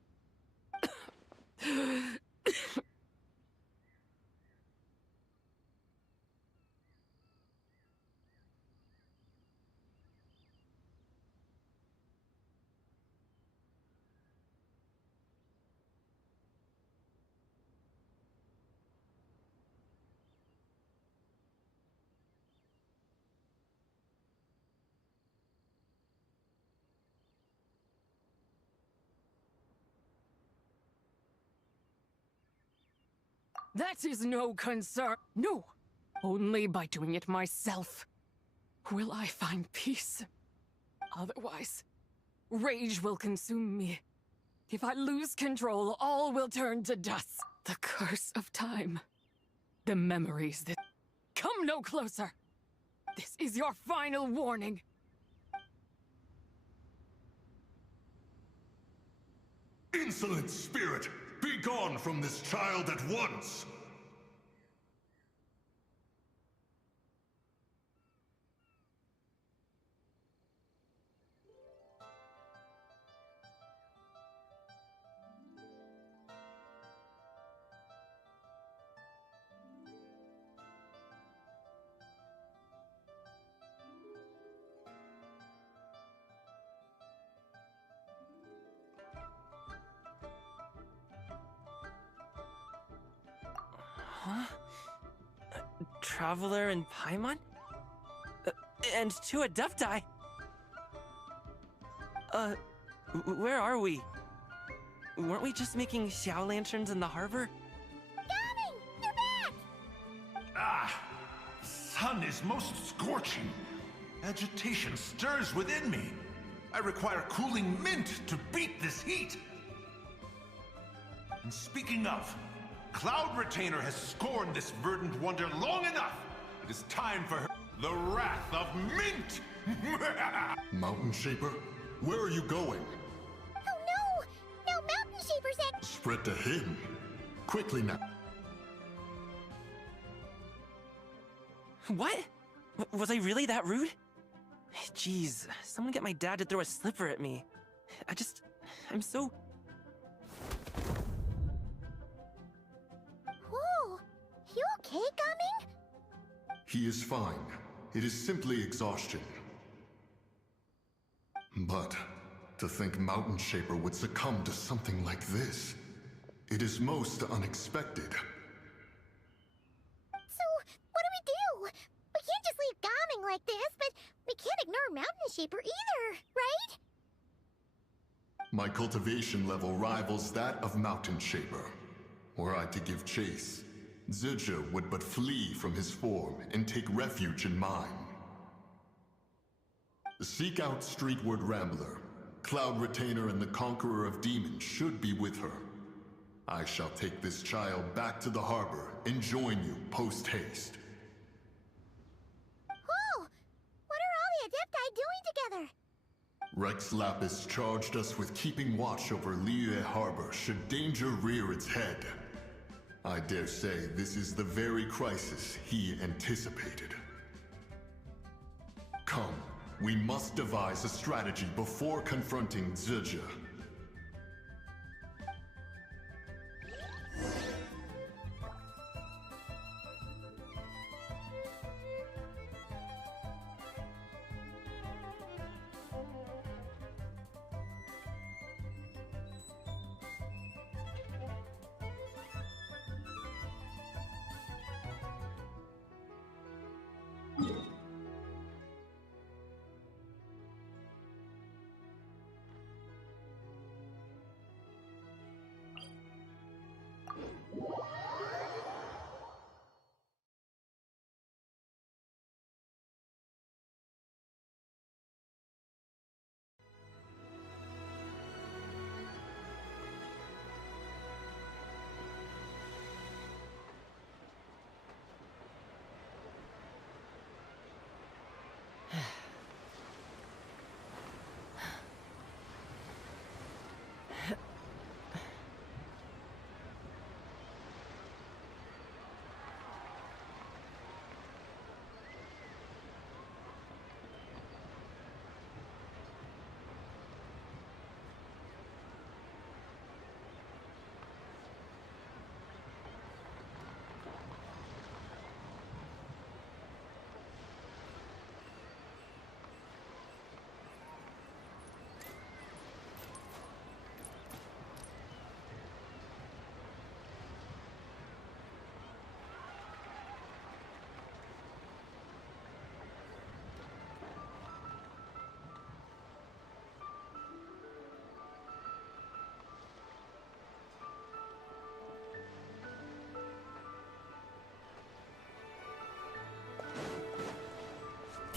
That is no concern. No, only by doing it myself will I find peace. Otherwise, rage will consume me. If I lose control, all will turn to dust. The curse of time. The memories that... Come no closer! This is your final warning. Insolent spirit! Be gone from this child at once! Huh? Traveler and Paimon? And 2 Adepti? Where are we? Weren't we just making Xiao lanterns in the harbor? Gaming! You're back! Ah! Sun is most scorching. Agitation stirs within me. I require cooling mint to beat this heat. And speaking of, Cloud Retainer has scorned this verdant wonder long enough. It is time for her. The wrath of Mint! Mountain Shaper, where are you going? Oh no! No Mountain Shaper's at... Spread to him. Quickly now. What? Was I really that rude? Jeez, someone get my dad to throw a slipper at me. I'm so... okay, Gaming? He is fine. It is simply exhaustion. But to think Mountain Shaper would succumb to something like this, it is most unexpected. So, what do? We can't just leave Gaming like this, but we can't ignore Mountain Shaper either, right? My cultivation level rivals that of Mountain Shaper. Were I to give chase, Zizha would but flee from his form and take refuge in mine. Seek out Streetward Rambler. Cloud Retainer and the Conqueror of Demons should be with her. I shall take this child back to the harbor and join you post-haste. Whoa! What are all the Adepti doing together? Rex Lapis charged us with keeping watch over Liyue Harbor should danger rear its head. I dare say this is the very crisis he anticipated. Come, we must devise a strategy before confronting Zizha.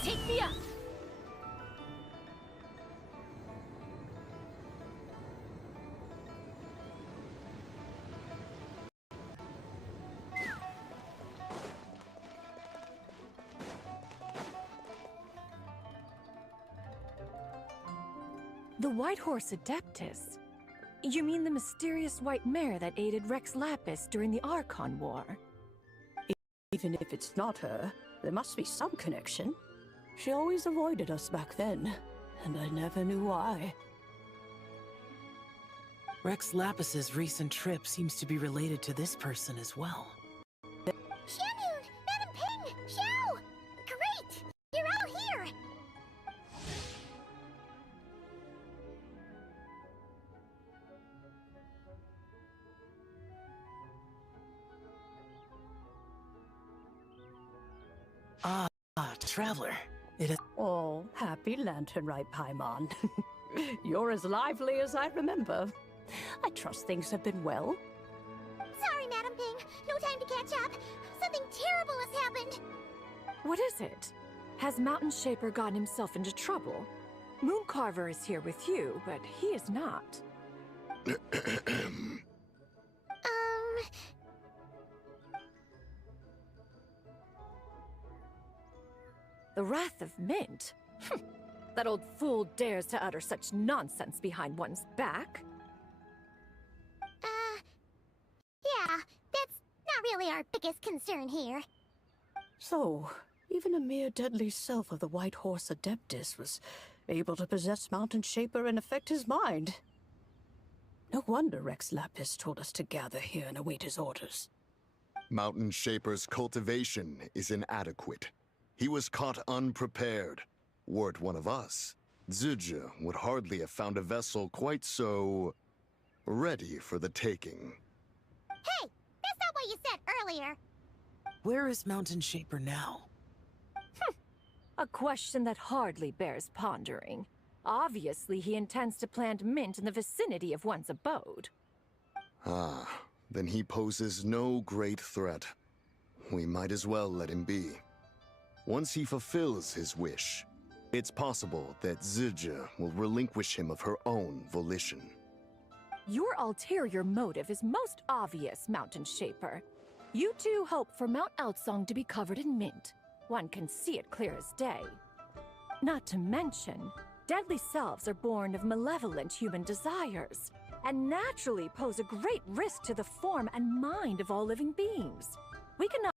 Take me up! The White Horse Adeptus? You mean the mysterious white mare that aided Rex Lapis during the Archon War? Even if it's not her, there must be some connection. She always avoided us back then, and I never knew why. Rex Lapis's recent trip seems to be related to this person as well. Xianyun! Madam Ping! Xiao! Great! You're all here! Ah, traveler. It is. Oh, happy lantern right, Paimon. You're as lively as I remember. I trust things have been well. Sorry, Madam Ping. No time to catch up. Something terrible has happened. What is it? Has Mountain Shaper gotten himself into trouble? Mooncarver is here with you, but he is not. The Wrath of Mint? That old fool dares to utter such nonsense behind one's back. Yeah, that's not really our biggest concern here. So, even a mere deadly self of the White Horse Adeptus was able to possess Mountain Shaper and affect his mind. No wonder Rex Lapis told us to gather here and await his orders. Mountain Shaper's cultivation is inadequate. He was caught unprepared. Were it one of us, Zizhi would hardly have found a vessel quite so... ready for the taking. Hey! That's not what you said earlier! Where is Mountain Shaper now? A question that hardly bears pondering. Obviously, he intends to plant mint in the vicinity of one's abode. Ah, then he poses no great threat. We might as well let him be. Once he fulfills his wish, it's possible that Zizhi will relinquish him of her own volition. Your ulterior motive is most obvious, Mountain Shaper. You two hope for Mount Eltsong to be covered in mint. One can see it clear as day. Not to mention, deadly selves are born of malevolent human desires, and naturally pose a great risk to the form and mind of all living beings. We cannot